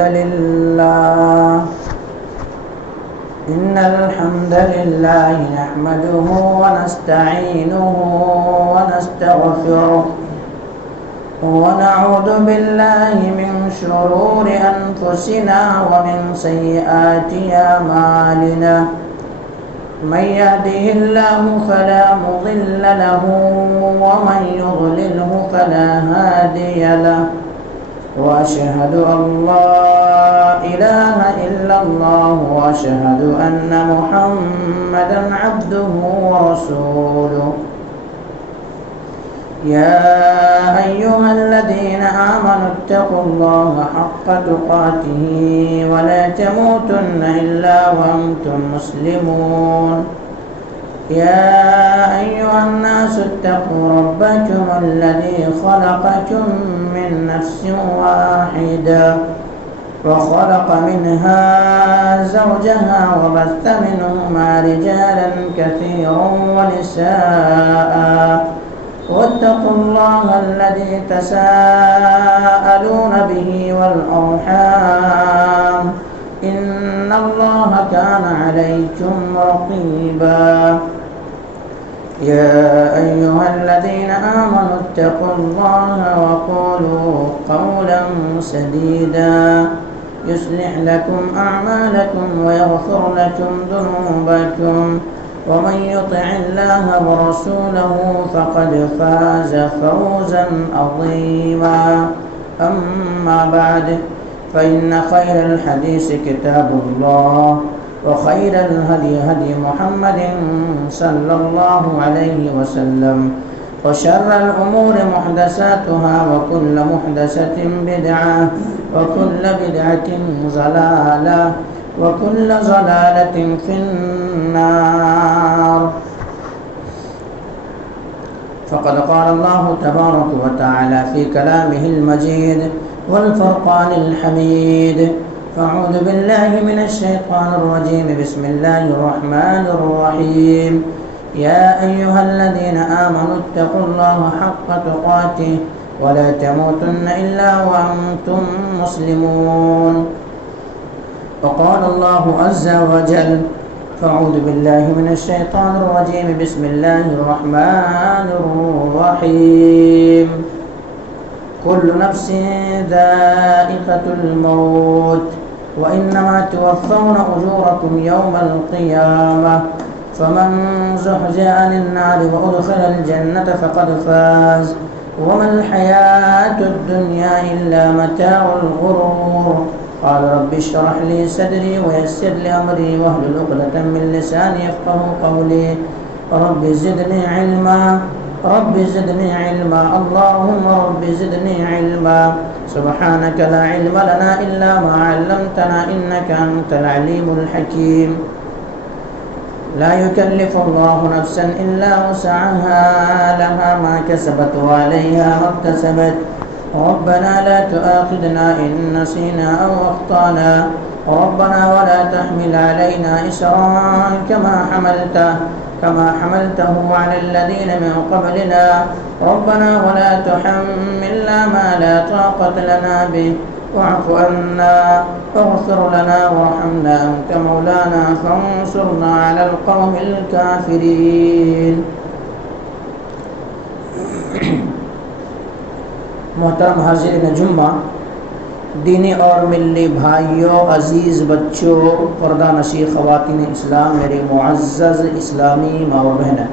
لله إن الحمد لله نحمده ونستعينه ونستغفره ونعوذ بالله من شرور أنفسنا ومن سيئات أعمالنا من يهده الله فلا مضل له ومن يضلله فلا هادي له وأشهد أن لا إله إلا الله وأشهد أن محمدا عبده ورسوله يا أيها الذين آمنوا اتقوا الله حق تقاته ولا تموتن إلا وأنتم مسلمون يا أيها الناس اتقوا ربكم الذي خلقكم من نفس واحدة وخلق منها زوجها وبث منهما رجالا كثيرا ونساء واتقوا الله الذي تساءلون به والأرحام إن الله كان عليكم رقيبا يا أيها الذين آمنوا اتقوا الله وقولوا قولا سديدا يصلح لكم أعمالكم ويغفر لكم ذنوبكم ومن يطع الله ورسوله فقد فاز فوزا عظيما أما بعد فإن خير الحديث كتاب الله وخير الهدي هدي محمد صلى الله عليه وسلم وشر الأمور محدثاتها وكل محدثة بدعة وكل بدعة ضلالة وكل ضلالة في النار فقد قال الله تبارك وتعالى في كلامه المجيد والفرقان الحميد فأعوذ بالله من الشيطان الرجيم بسم الله الرحمن الرحيم يا أيها الذين آمنوا اتقوا الله حق تقاته ولا تموتن إلا وأنتم مسلمون وقال الله عز وجل فأعوذ بالله من الشيطان الرجيم بسم الله الرحمن الرحيم كل نفس ذائقة الموت وإنما توفون أجوركم يوم القيامة فمن زحزح عن النار وأدخل الجنة فقد فاز وما الحياة الدنيا إلا متاع الغرور قال رب اشرح لي صدري ويسر لي أمري واحلل عقدة من لساني يفقهوا قولي رب زدني علما رب زدني علما اللهم رب زدني علما سبحانك لا علم لنا إلا ما علمتنا إنك أنت العليم الحكيم لا يكلف الله نفسا إلا وسعها لها ما كسبت وعليها ما اكتسبت ربنا لا تؤاخذنا إن نسينا أو أخطأنا ربنا ولا تحمل علينا إسرا كما حملته على الذين من قبلنا ربنا ولا تحملنا ما لا طاقة لنا به واعف عنا واغفر لنا وارحمنا أنت مولانا فانصرنا على القوم الكافرين محترم حاضرین جمعہ، دینی اور ملی بھائیوں، عزیز بچوں، پردہ نشین خواتین اسلام، میرے معزز اسلامی ماں و بہنیں،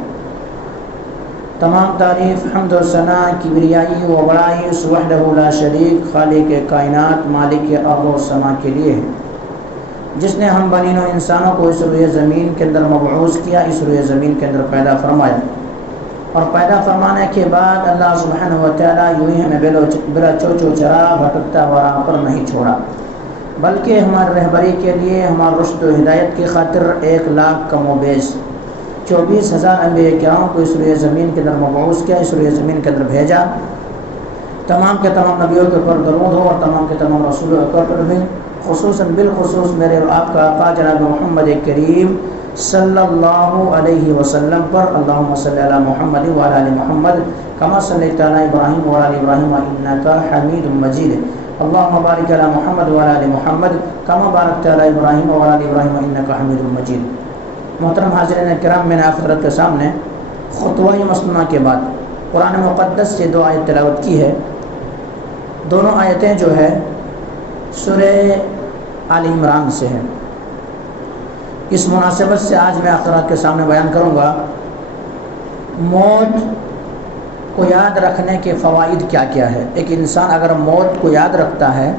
تمام تعریف حمد و ثنا کبریائی و بڑائی اس وحدہ لا شریک خالق کائنات مالک ارض و سما کے لیے ہے، جس نے ہم بنین و انسانوں کو اس روئے زمین کے اندر مبعوث کیا، اس روئے زمین کے اندر پیدا فرمایا، اور پیدا فرمانے کے بعد اللہ سبحانہ و تعالیٰ یوں ہی ہمیں بلا چوچو چرا بھٹکتا ہوا راہ پر نہیں چھوڑا، بلکہ ہماری رہبری کے لیے، ہمارے رشد و ہدایت کی خاطر 1,00,000 کم و بیش 24,000 انبیاء کرام کو اس روئے زمین کے اندر مبعوث کیا، اس روئے زمین کے اندر بھیجا، تمام کے تمام نبیوں کے اوپر درود ہو اور تمام کے تمام رسولوں کے اوپر بھی، خصوصاً بالخصوص میرے اور آپ کا آقا جناب محمد کریم صلی اللہ علیہ وسلم پر اللہم صلی علی محمد وعلی آل محمد کما صلیت علی ابراہیم وعلی آل ابراہیم انک حمید مجید اللهم بارک علی محمد وعلی آل محمد کما بارکت علی ابراہیم وعلی آل ابراہیم انک حمید مجید۔ محترم حاضرین کرام، میں نے آپ حضرت کے سامنے خطبہ مسنونہ کے بعد قرآن مقدس سے 2 آیت تلاوت کی ہے۔ دونوں آیتیں جو ہے سورہ آل عمران سے ہیں۔ اس مناسبت سے آج میں آپ حضرات کے سامنے بیان کروں گا موت کو یاد رکھنے کے فوائد کیا کیا ہے۔ ایک انسان اگر موت کو یاد رکھتا ہے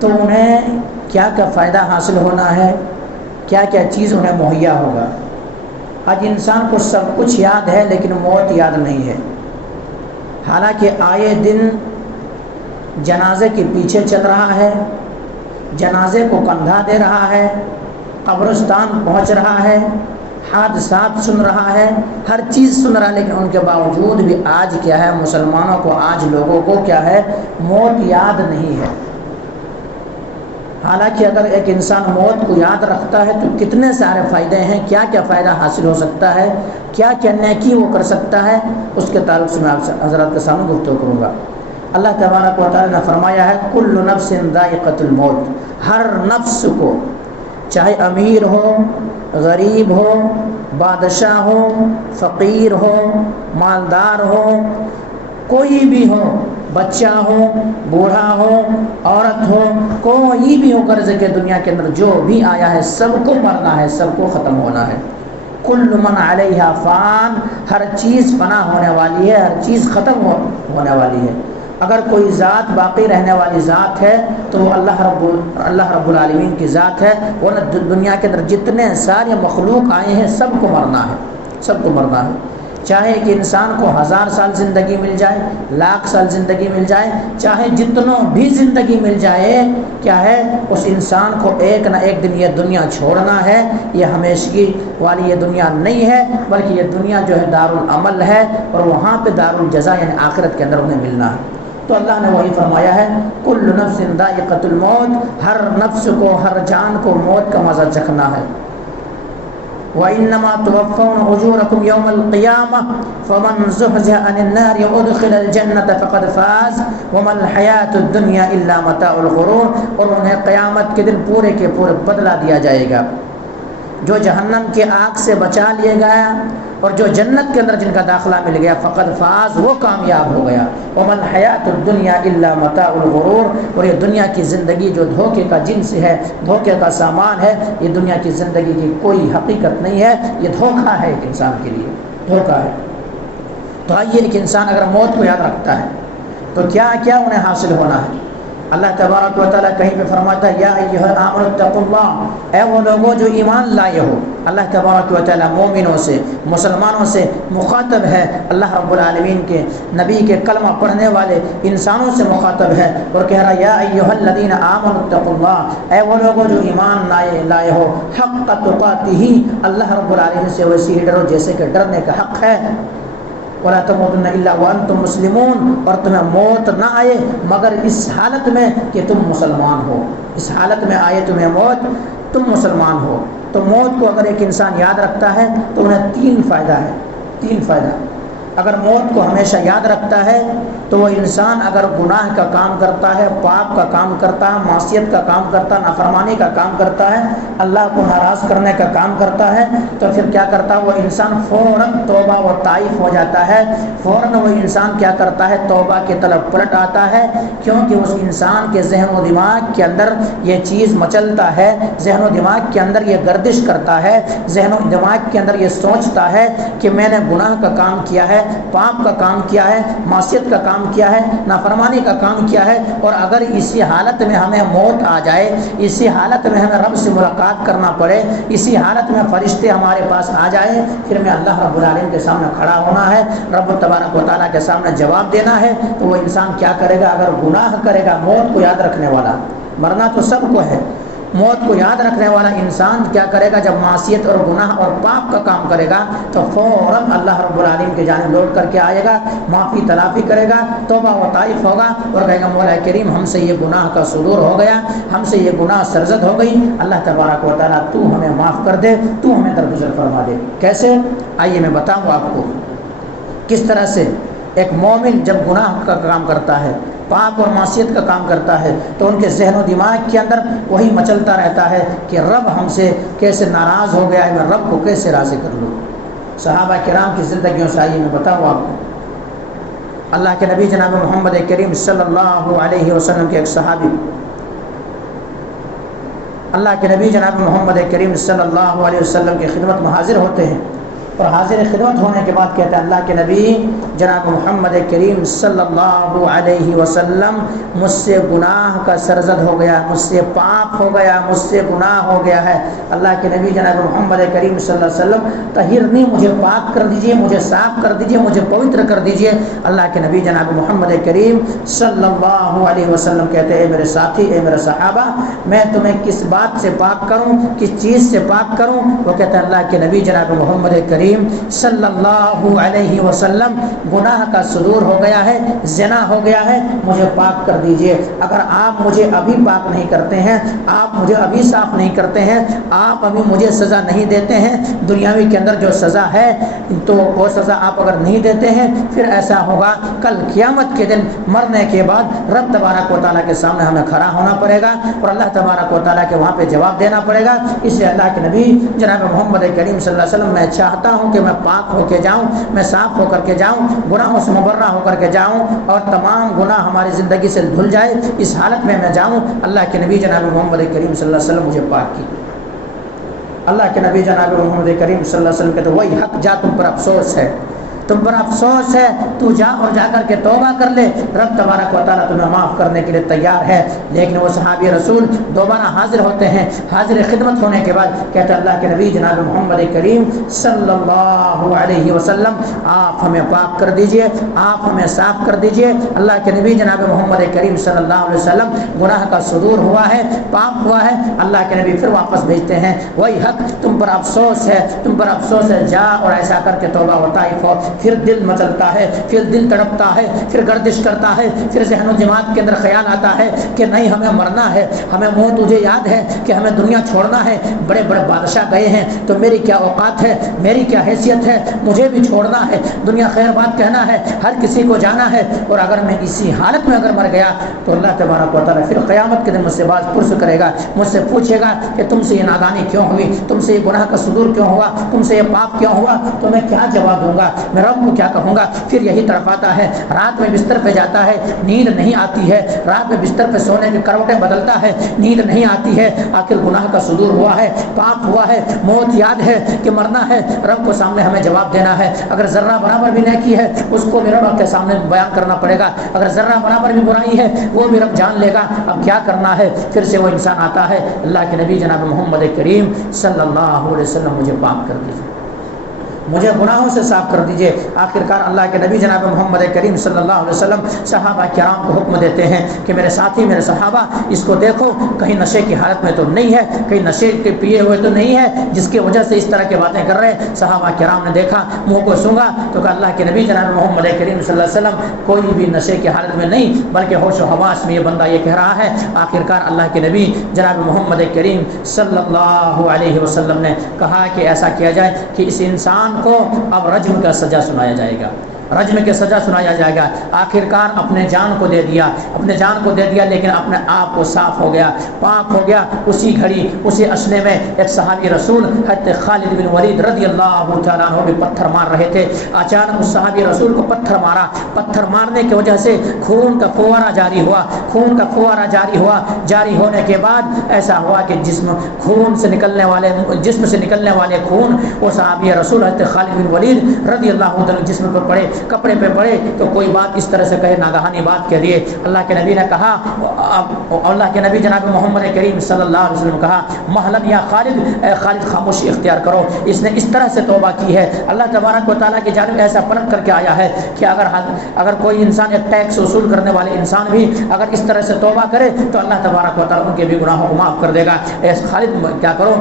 تو انہیں کیا کیا فائدہ حاصل ہونا ہے، کیا کیا چیز انہیں مہیا ہوگا۔ آج انسان کو سب کچھ یاد ہے لیکن موت یاد نہیں ہے، حالانکہ آئے دن جنازے کے پیچھے چل رہا ہے، جنازے کو کندھا دے رہا ہے، قبرستان پہنچ رہا ہے، حادثات سن رہا ہے، ہر چیز سن رہا ہے، لیکن ان کے باوجود بھی آج کیا ہے، مسلمانوں کو، آج لوگوں کو کیا ہے، موت یاد نہیں ہے۔ حالانکہ اگر ایک انسان موت کو یاد رکھتا ہے تو کتنے سارے فائدے ہیں، کیا کیا فائدہ حاصل ہو سکتا ہے، کیا کیا نیکی وہ کر سکتا ہے، اس کے تعلق سے میں آپ حضرات کے سامنے گفتگو کروں گا۔ اللہ تبارک و تعالی نے فرمایا ہے کل نفس ذائقۃ الموت، ہر نفس کو، چاہے امیر ہو، غریب ہو، بادشاہ ہو، فقیر ہو، مالدار ہو، کوئی بھی ہو، بچہ ہو، بوڑھا ہو، عورت ہو، کوئی بھی ہو قرض کے دنیا کے اندر جو بھی آیا ہے سب کو مرنا ہے، سب کو ختم ہونا ہے۔ کل من علیہا فان، ہر چیز فنا ہونے والی ہے، ہر چیز ختم ہونے والی ہے۔ اگر کوئی ذات باقی رہنے والی ذات ہے تو وہ اللہ رب العالمین کی ذات ہے، ورنہ دنیا کے اندر جتنے سارے مخلوق آئے ہیں سب کو مرنا ہے، سب کو مرنا ہے۔ چاہے ایک انسان کو 1000 سال زندگی مل جائے، 1,00,000 سال زندگی مل جائے، چاہے جتنوں بھی زندگی مل جائے، کیا ہے، اس انسان کو ایک نہ ایک دن یہ دنیا چھوڑنا ہے۔ یہ ہمیشگی والی یہ دنیا نہیں ہے، بلکہ یہ دنیا جو ہے دارالعمل ہے، اور وہاں پہ دارالجزا یعنی آخرت کے اندر انہیں ملنا ہے۔ تو اللہ نے وہی فرمایا ہے کل نفس ذائقۃ الموت، ہر نفس کو، ہر جان کو موت کا مزہ چکھنا ہے۔ وَإِنَّمَا تُوَفَّوْنَ أُجُورَكُمْ يَوْمَ الْقِيَامَةِ فَمَنْ زُحْزِحَ عَنِ النَّارِ وَأُدْخِلَ الْجَنَّةَ فَقَدْ فَازَ وَمَا الْحَيَاةُ الدُّنْيَا إِلَّا مَتَاعُ الْغُرُورِ، اور انہیں قیامت کے دن پورے کے پورے بدلہ دیا جائے گا۔ جو جہنم کے آگ سے بچا لیا گیا اور جو جنت کے اندر جن کا داخلہ مل گیا، فقد فاز، وہ کامیاب ہو گیا۔ وَمَا الْحَيَاةُ الدُّنْيَا إِلَّا مَتَاعُ الْغُرُورِ، اور یہ دنیا کی زندگی جو دھوکے کا جنس ہے، دھوکے کا سامان ہے، یہ دنیا کی زندگی کی کوئی حقیقت نہیں ہے، یہ دھوکہ ہے ایک انسان کے لیے، دھوکہ ہے۔ تو آئیے ایک انسان اگر موت کو یاد رکھتا ہے تو کیا کیا انہیں حاصل ہونا ہے۔ اللہ تبارک و تعالیٰ کہیں پہ فرماتا ہے یا ایھا الآمنوا اتقوا اللہ، اے وہ لوگوں جو ایمان لائے ہو۔ اللہ تبارک و تعالیٰ مومنوں سے، مسلمانوں سے مخاطب ہے، اللہ رب العالمین کے نبی کے کلمہ پڑھنے والے انسانوں سے مخاطب ہے، اور کہہ رہا یا ایھا الذین آمنوا اتقوا اللہ، اے وہ لوگوں جو ایمان لائے ہو، حق تقاتہ، اللہ رب العالمین سے ویسے ہی ڈرو جیسے کہ ڈرنے کا حق ہے۔ وَلَا تَمُوتُنَّ إِلَّا وَأَنْتُمْ مُسْلِمُونَ، اور تمہیں موت نہ آئے مگر اس حالت میں کہ تم مسلمان ہو، اس حالت میں آئے تمہیں موت تم مسلمان ہو۔ تو موت کو اگر ایک انسان یاد رکھتا ہے تو انہیں 3 فائدہ ہے، 3 فائدہ۔ اگر موت کو ہمیشہ یاد رکھتا ہے تو وہ انسان اگر گناہ کا کام کرتا ہے، پاپ کا کام کرتا ہے، معصیت کا کام کرتا ہے، نافرمانی کا کام کرتا ہے، اللہ کو ناراض کرنے کا کام کرتا ہے، تو پھر کیا کرتا ہے وہ انسان فوراً توبہ و طائف ہو جاتا ہے، فوراً وہ انسان کیا کرتا ہے توبہ کی طرف پلٹ آتا ہے، کیونکہ اس انسان کے ذہن و دماغ کے اندر یہ چیز مچلتا ہے، ذہن و دماغ کے اندر یہ گردش کرتا ہے، ذہن و دماغ کے اندر یہ سوچتا ہے کہ میں نے گناہ کا کام کیا ہے، پاپ کا کام کیا ہے، معصیت کا کام کیا ہے، نافرمانی کا کام کیا ہے، اور اگر اسی حالت میں ہمیں موت آ جائے، اسی حالت میں ہمیں رب سے ملاقات کرنا پڑے، اسی حالت میں فرشتے ہمارے پاس آ جائیں، پھر میں اللہ رب العالمین کے سامنے کھڑا ہونا ہے، رب تبارک و تعالیٰ کے سامنے جواب دینا ہے، تو وہ انسان کیا کرے گا؟ اگر گناہ کرے گا، موت کو یاد رکھنے والا، مرنا تو سب کو ہے، موت کو یاد رکھنے والا انسان کیا کرے گا؟ جب معصیت اور گناہ اور پاپ کا کام کرے گا تو فوراً اللہ رب العالمین کے جانب لوٹ کر کے آئے گا، معافی تلافی کرے گا، توبہ و طائف ہوگا، اور کہے گا مولا کریم ہم سے یہ گناہ کا صدور ہو گیا، ہم سے یہ گناہ سرزد ہو گئی، اللہ تبارک و تعالیٰ تو ہمیں معاف کر دے، تو ہمیں درگزر فرما دے۔ کیسے؟ آئیے میں بتاؤں آپ کو کس طرح سے ایک مومن جب گناہ کا کام کرتا ہے، پاک اور معصیت کا کام کرتا ہے تو ان کے ذہن و دماغ کے اندر وہی مچلتا رہتا ہے کہ رب ہم سے کیسے ناراض ہو گیا ہے، میں رب کو کیسے راضی کر لوں۔ صحابہ کرام کی زندگیوں سے آئیے میں بتاؤں آپ کو۔ اللہ کے نبی جناب محمد کریم صلی اللہ علیہ وسلم کے ایک صحابی، اللہ کے نبی جناب محمد کریم صلی اللہ علیہ وسلم کی خدمت میں حاضر ہوتے ہیں، اور حاضر خدمت ہونے کے بعد کہتے ہیں اللہ کے نبی جناب محمد کریم صلی اللہ علیہ وسلم مجھ سے گناہ کا سرزد ہو گیا، مجھ سے پاپ ہو گیا، مجھ سے گناہ ہو گیا ہے۔ اللہ کے نبی جناب محمد کریم صلی اللہ علیہ وسلم طہرنی، مجھے پاک کر دیجئے، مجھے صاف کر دیجئے، مجھے پوتر کر دیجئے۔ اللہ کے نبی جناب محمد کریم صلی اللہ علیہ وسلم کہتے ہیں اے میرے ساتھی، اے میرے صحابہ، میں تمہیں کس بات سے پاک کروں، کس چیز سے پاک کروں؟ وہ کہتے ہیں اللہ کے نبی جناب محمد کریم صلی اللہ علیہ وسلم گناہ کا صدور ہو گیا ہے، زنا ہو گیا ہے، مجھے پاک کر دیجئے۔ اگر آپ مجھے ابھی پاک نہیں کرتے ہیں، آپ مجھے ابھی صاف نہیں کرتے ہیں، آپ ابھی مجھے سزا نہیں دیتے ہیں دنیاوی کے اندر جو سزا ہے، تو وہ سزا آپ اگر نہیں دیتے ہیں پھر ایسا ہوگا کل قیامت کے دن مرنے کے بعد رب تبارک و تعالیٰ کے سامنے ہمیں کھڑا ہونا پڑے گا اور اللہ تبارک و تعالیٰ کے وہاں پہ جواب دینا پڑے گا۔ اس لیے اللہ کے نبی جناب محمد کریم صلی اللہ علیہ وسلم میں چاہتا ہوں کہ میں پاک ہو کے جاؤں، میں صاف ہو کر کے جاؤں، گناہوں سے مبرہ ہو کر کے جاؤں اور تمام گناہ ہماری زندگی سے دھل جائے، اس حالت میں جاؤں۔ اللہ کے نبی جناب محمد کریم صلی اللہ علیہ وسلم مجھے پاک کی۔ اللہ کے نبی جناب محمد کریم صلی اللہ علیہ وسلم کہتے ہیں وہی حق، جا تم پر افسوس ہے، تم پر افسوس ہے، تو جا اور جا کر کے توبہ کر لے، رب تبارک و تعالیٰ تمہیں معاف کرنے کے لیے تیار ہے۔ لیکن وہ صحابی رسول دوبارہ حاضر ہوتے ہیں، حاضر خدمت ہونے کے بعد کہتے ہیں اللہ کے نبی جناب محمد کریم صلی اللہ علیہ وسلم آپ ہمیں پاک کر دیجئے، آپ ہمیں صاف کر دیجئے۔ اللہ کے نبی جناب محمد کریم صلی اللہ علیہ وسلم گناہ کا صدور ہوا ہے، پاک ہوا ہے، اللہ کے نبی پھر واپس بھیجتے ہیں وہی حق، تم پر افسوس ہے، تم پر افسوس ہے، جا اور ایسا کر کے توبہ و طائف ہو۔ پھر دل مچلتا ہے، پھر دل تڑپتا ہے، پھر گردش کرتا ہے، پھر ذہن و دماغ کے اندر خیال آتا ہے کہ نہیں ہمیں مرنا ہے، ہمیں موت، تجھے یاد ہے کہ ہمیں دنیا چھوڑنا ہے، بڑے بڑے بادشاہ گئے ہیں تو میری کیا اوقات ہے، میری کیا حیثیت ہے، مجھے بھی چھوڑنا ہے، دنیا خیر بات کہنا ہے، ہر کسی کو جانا ہے، اور اگر میں اسی حالت میں اگر مر گیا تو اللہ تبارک و تعالیٰ پھر قیامت کے دن مجھ سے باز پرس کرے گا، مجھ سے پوچھے گا کہ تم سے یہ نادانی کیوں ہوئی، تم سے یہ گناہ کا صدور کیوں ہوا، تم سے یہ پاپ کیوں ہوا، تو میں کیا جواب دوں گا، میں رب کو کیا کہوں گا؟ پھر یہی تڑپاتا ہے، رات میں بستر پہ جاتا ہے، نیند نہیں آتی ہے، رات میں بستر پہ سونے کی کروٹیں بدلتا ہے، نیند نہیں آتی ہے، آخر گناہ کا صدور ہوا ہے، پاپ ہوا ہے، موت یاد ہے کہ مرنا ہے، رب کو سامنے ہمیں جواب دینا ہے۔ اگر ذرہ برابر بھی نیکی ہے اس کو بھی رب کے سامنے بیان کرنا پڑے گا، اگر ذرہ برابر بھی برائی ہے وہ بھی رب جان لے گا، اب کیا کرنا ہے؟ پھر سے وہ انسان آتا ہے، اللہ کے نبی جناب محمد کریم صلی اللہ علیہ وسلم مجھے پاک کر دیجیے، مجھے گناہوں سے صاف کر دیجئے۔ آخرکار اللہ کے نبی جناب محمد کریم صلی اللہ علیہ وسلم صحابہ کرام کو حکم دیتے ہیں کہ میرے ساتھی، میرے صحابہ، اس کو دیکھو کہیں نشے کی حالت میں تو نہیں ہے، کہیں نشے کے پیے ہوئے تو نہیں ہے جس کی وجہ سے اس طرح کی باتیں کر رہے ہیں۔ صحابہ کرام نے دیکھا، منہ کو سونگا تو کہ اللہ کے نبی جناب محمد کریم صلی اللہ علیہ وسلم کوئی بھی نشے کی حالت میں نہیں بلکہ ہوش و حواس میں یہ بندہ یہ کہہ رہا ہے۔ آخرکار اللہ کے نبی جناب محمد کریم صلی اللہ علیہ وسلم نے کہا کہ ایسا کیا جائے کہ اس انسان کو اب رجم کا سزا سنایا جائے گا، رجم کے سزا سنایا جائے گا۔ آخرکار اپنے جان کو دے دیا، اپنے جان کو دے دیا، لیکن اپنے آپ کو صاف ہو گیا، پاک ہو گیا۔ اسی گھڑی اسی اشنے میں ایک صحابی رسول حضرت خالد بن ولید رضی اللہ تعالیٰ عنہ بھی پتھر مار رہے تھے، اچانک اس صحابی رسول کو پتھر مارا، پتھر مارنے کی وجہ سے خون کا فوارہ جاری ہوا، خون کا فوارہ جاری ہوا، جاری ہونے کے بعد ایسا ہوا کہ جسم سے نکلنے والے خون وہ صحابی رسول حضرت خالد بن ولید رضی اللہ تعالیٰ جسم پر پڑے، کپڑے پہ پڑے، تو کوئی بات اس طرح سے کہے، ناگہانی بات کہہ دیے۔ اللہ کے نبی نے کہا، اللہ کے نبی جناب محمد کریم صلی اللہ علیہ وسلم کہا مہلن یا خالد، اے خالد خاموشی اختیار کرو، اس نے اس طرح سے توبہ کی ہے۔ اللہ تبارک و تعالیٰ کی جانب ایسا پلٹ کر کے آیا ہے کہ اگر کوئی انسان ایک ٹیکس وصول کرنے والے انسان بھی اگر اس طرح سے توبہ کرے تو اللہ تبارک و تعالیٰ ان کے بھی گناہوں کو معاف کر دے گا۔ اے خالد کیا کرو،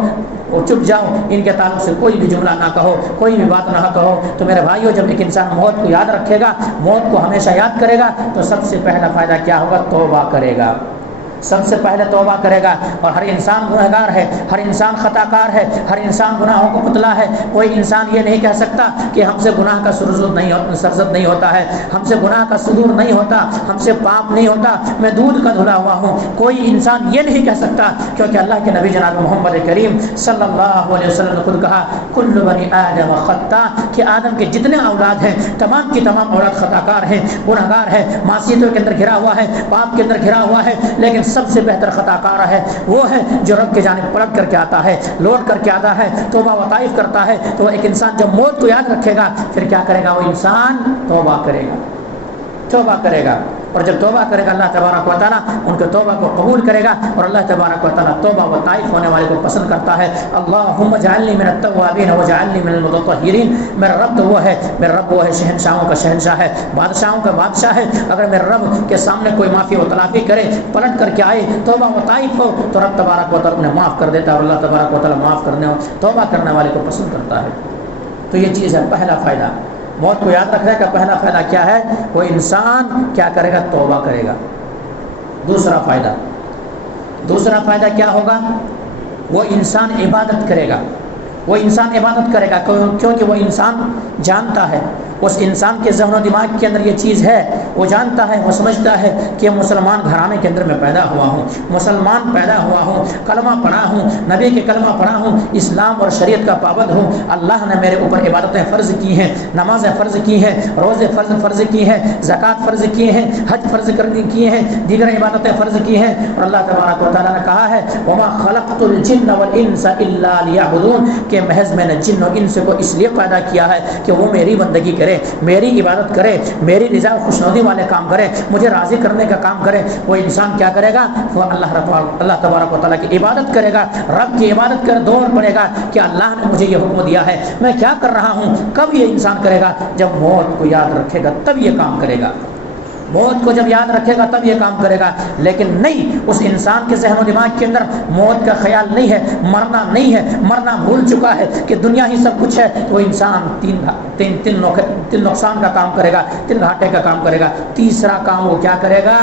وہ چپ جاؤ، ان کے تعلق سے کوئی بھی جملہ نہ کہو، کوئی بھی بات نہ کہو۔ تو میرے بھائیو، جب ایک انسان موت کو یاد رکھے گا، موت کو ہمیشہ یاد کرے گا، تو سب سے پہلا فائدہ کیا ہوگا؟ توبہ کرے گا۔ سب سے پہلے توبہ کرے گا. اور ہر انسان گنہگار ہے، ہر انسان خطا کار ہے، ہر انسان گناہوں کو مطلع ہے. کوئی انسان یہ نہیں کہہ سکتا کہ ہم سے گناہ کا سرزد نہیں ہوتا ہے، ہم سے گناہ کا صدور نہیں ہوتا، ہم سے پاپ نہیں ہوتا، میں دودھ کا دھلا ہوا ہوں. کوئی انسان یہ نہیں کہہ سکتا، کیونکہ اللہ کے نبی جناب محمد کریم صلی اللہ علیہ وسلم نے خود کہا کل بنی آدم خطا، کہ آدم کے جتنے اولاد ہیں تمام کی تمام اولاد خطا کار ہیں، گنہگار ہے، معصیتوں کے اندر گھرا ہوا ہے، پاپ کے اندر گھرا ہوا ہے. لیکن سب سے بہتر خطا کار ہے وہ ہے جو رب کے جانب پلٹ کر کے آتا ہے، لوٹ کر کے آتا ہے، توبہ و طائف کرتا ہے. تو ایک انسان جب موت کو یاد رکھے گا پھر کیا کرے گا؟ وہ انسان توبہ کرے گا، توبہ کرے گا. اور جب توبہ کرے گا اللہ تبارک و تعالیٰ ان کے توبہ کو قبول کرے گا. اور اللہ تبارک و تعالیٰ توبہ و طائف ہونے والے کو پسند کرتا ہے. اللہم اجعلنی من التوابین واجعلنی من المتطہرین. میرا رب تو وہ ہے، میرا رب وہ ہے شہنشاہوں کا شہنشاہ ہے، بادشاہوں کا بادشاہ ہے. اگر میرے رب کے سامنے کوئی معافی و تلافی کرے، پلٹ کر کے آئے، توبہ و طائف ہو، تو رب تبارک و تعالیٰ انہیں معاف کر دیتا ہے. اور اللہ تبارک و تعالیٰ معاف کرنے توبہ کرنے والے کو پسند کرتا ہے. تو یہ چیز ہے پہلا فائدہ. موت کو یاد رکھنے کا پہلا فائدہ کیا ہے؟ وہ انسان کیا کرے گا؟ توبہ کرے گا. دوسرا فائدہ کیا ہوگا؟ وہ انسان عبادت کرے گا. وہ انسان عبادت کرے گا کیونکہ وہ انسان جانتا ہے، اس انسان کے ذہن و دماغ کے اندر یہ چیز ہے، وہ جانتا ہے، وہ سمجھتا ہے کہ مسلمان گھرانے کے اندر میں پیدا ہوا ہوں، مسلمان پیدا ہوا ہوں، کلمہ پڑھا ہوں، نبی کے کلمہ پڑھا ہوں، اسلام اور شریعت کا پابند ہوں. اللہ نے میرے اوپر عبادتیں فرض کی ہیں، نمازیں فرض کی ہیں، روزے فرض کی ہیں، زکوٰۃ فرض کی ہیں، حج فرض کیے ہیں، دیگر عبادتیں فرض کی ہیں. اور اللہ تبارک و تعالیٰ نے کہا ہے وما خلقت الجن والانس الا لیعبدون، کہ محض میں نے جن و انس کو اس لیے پیدا کیا ہے کہ وہ میری بندگی کرے، میری عبادت کرے، میری رضا و خوشنودی والے کام کرے، مجھے راضی کرنے کا کام کرے. وہ انسان کیا کرے گا؟ وہ اللہ تبارک و تعالیٰ کی عبادت کرے گا، رب کی عبادت کر دوڑ پڑے گا کہ اللہ نے مجھے یہ حکم دیا ہے، میں کیا کر رہا ہوں. کب یہ انسان کرے گا؟ جب موت کو یاد رکھے گا تب یہ کام کرے گا. موت کو جب یاد رکھے گا تب یہ کام کرے گا. لیکن نہیں، اس انسان کے ذہن و دماغ کے اندر موت کا خیال نہیں ہے، مرنا نہیں ہے، مرنا بھول چکا ہے کہ دنیا ہی سب کچھ ہے. تو وہ انسان تین نقصان کا کام کرے گا، تین گھاٹے کا کام کرے گا. تیسرا کام وہ کیا کرے گا؟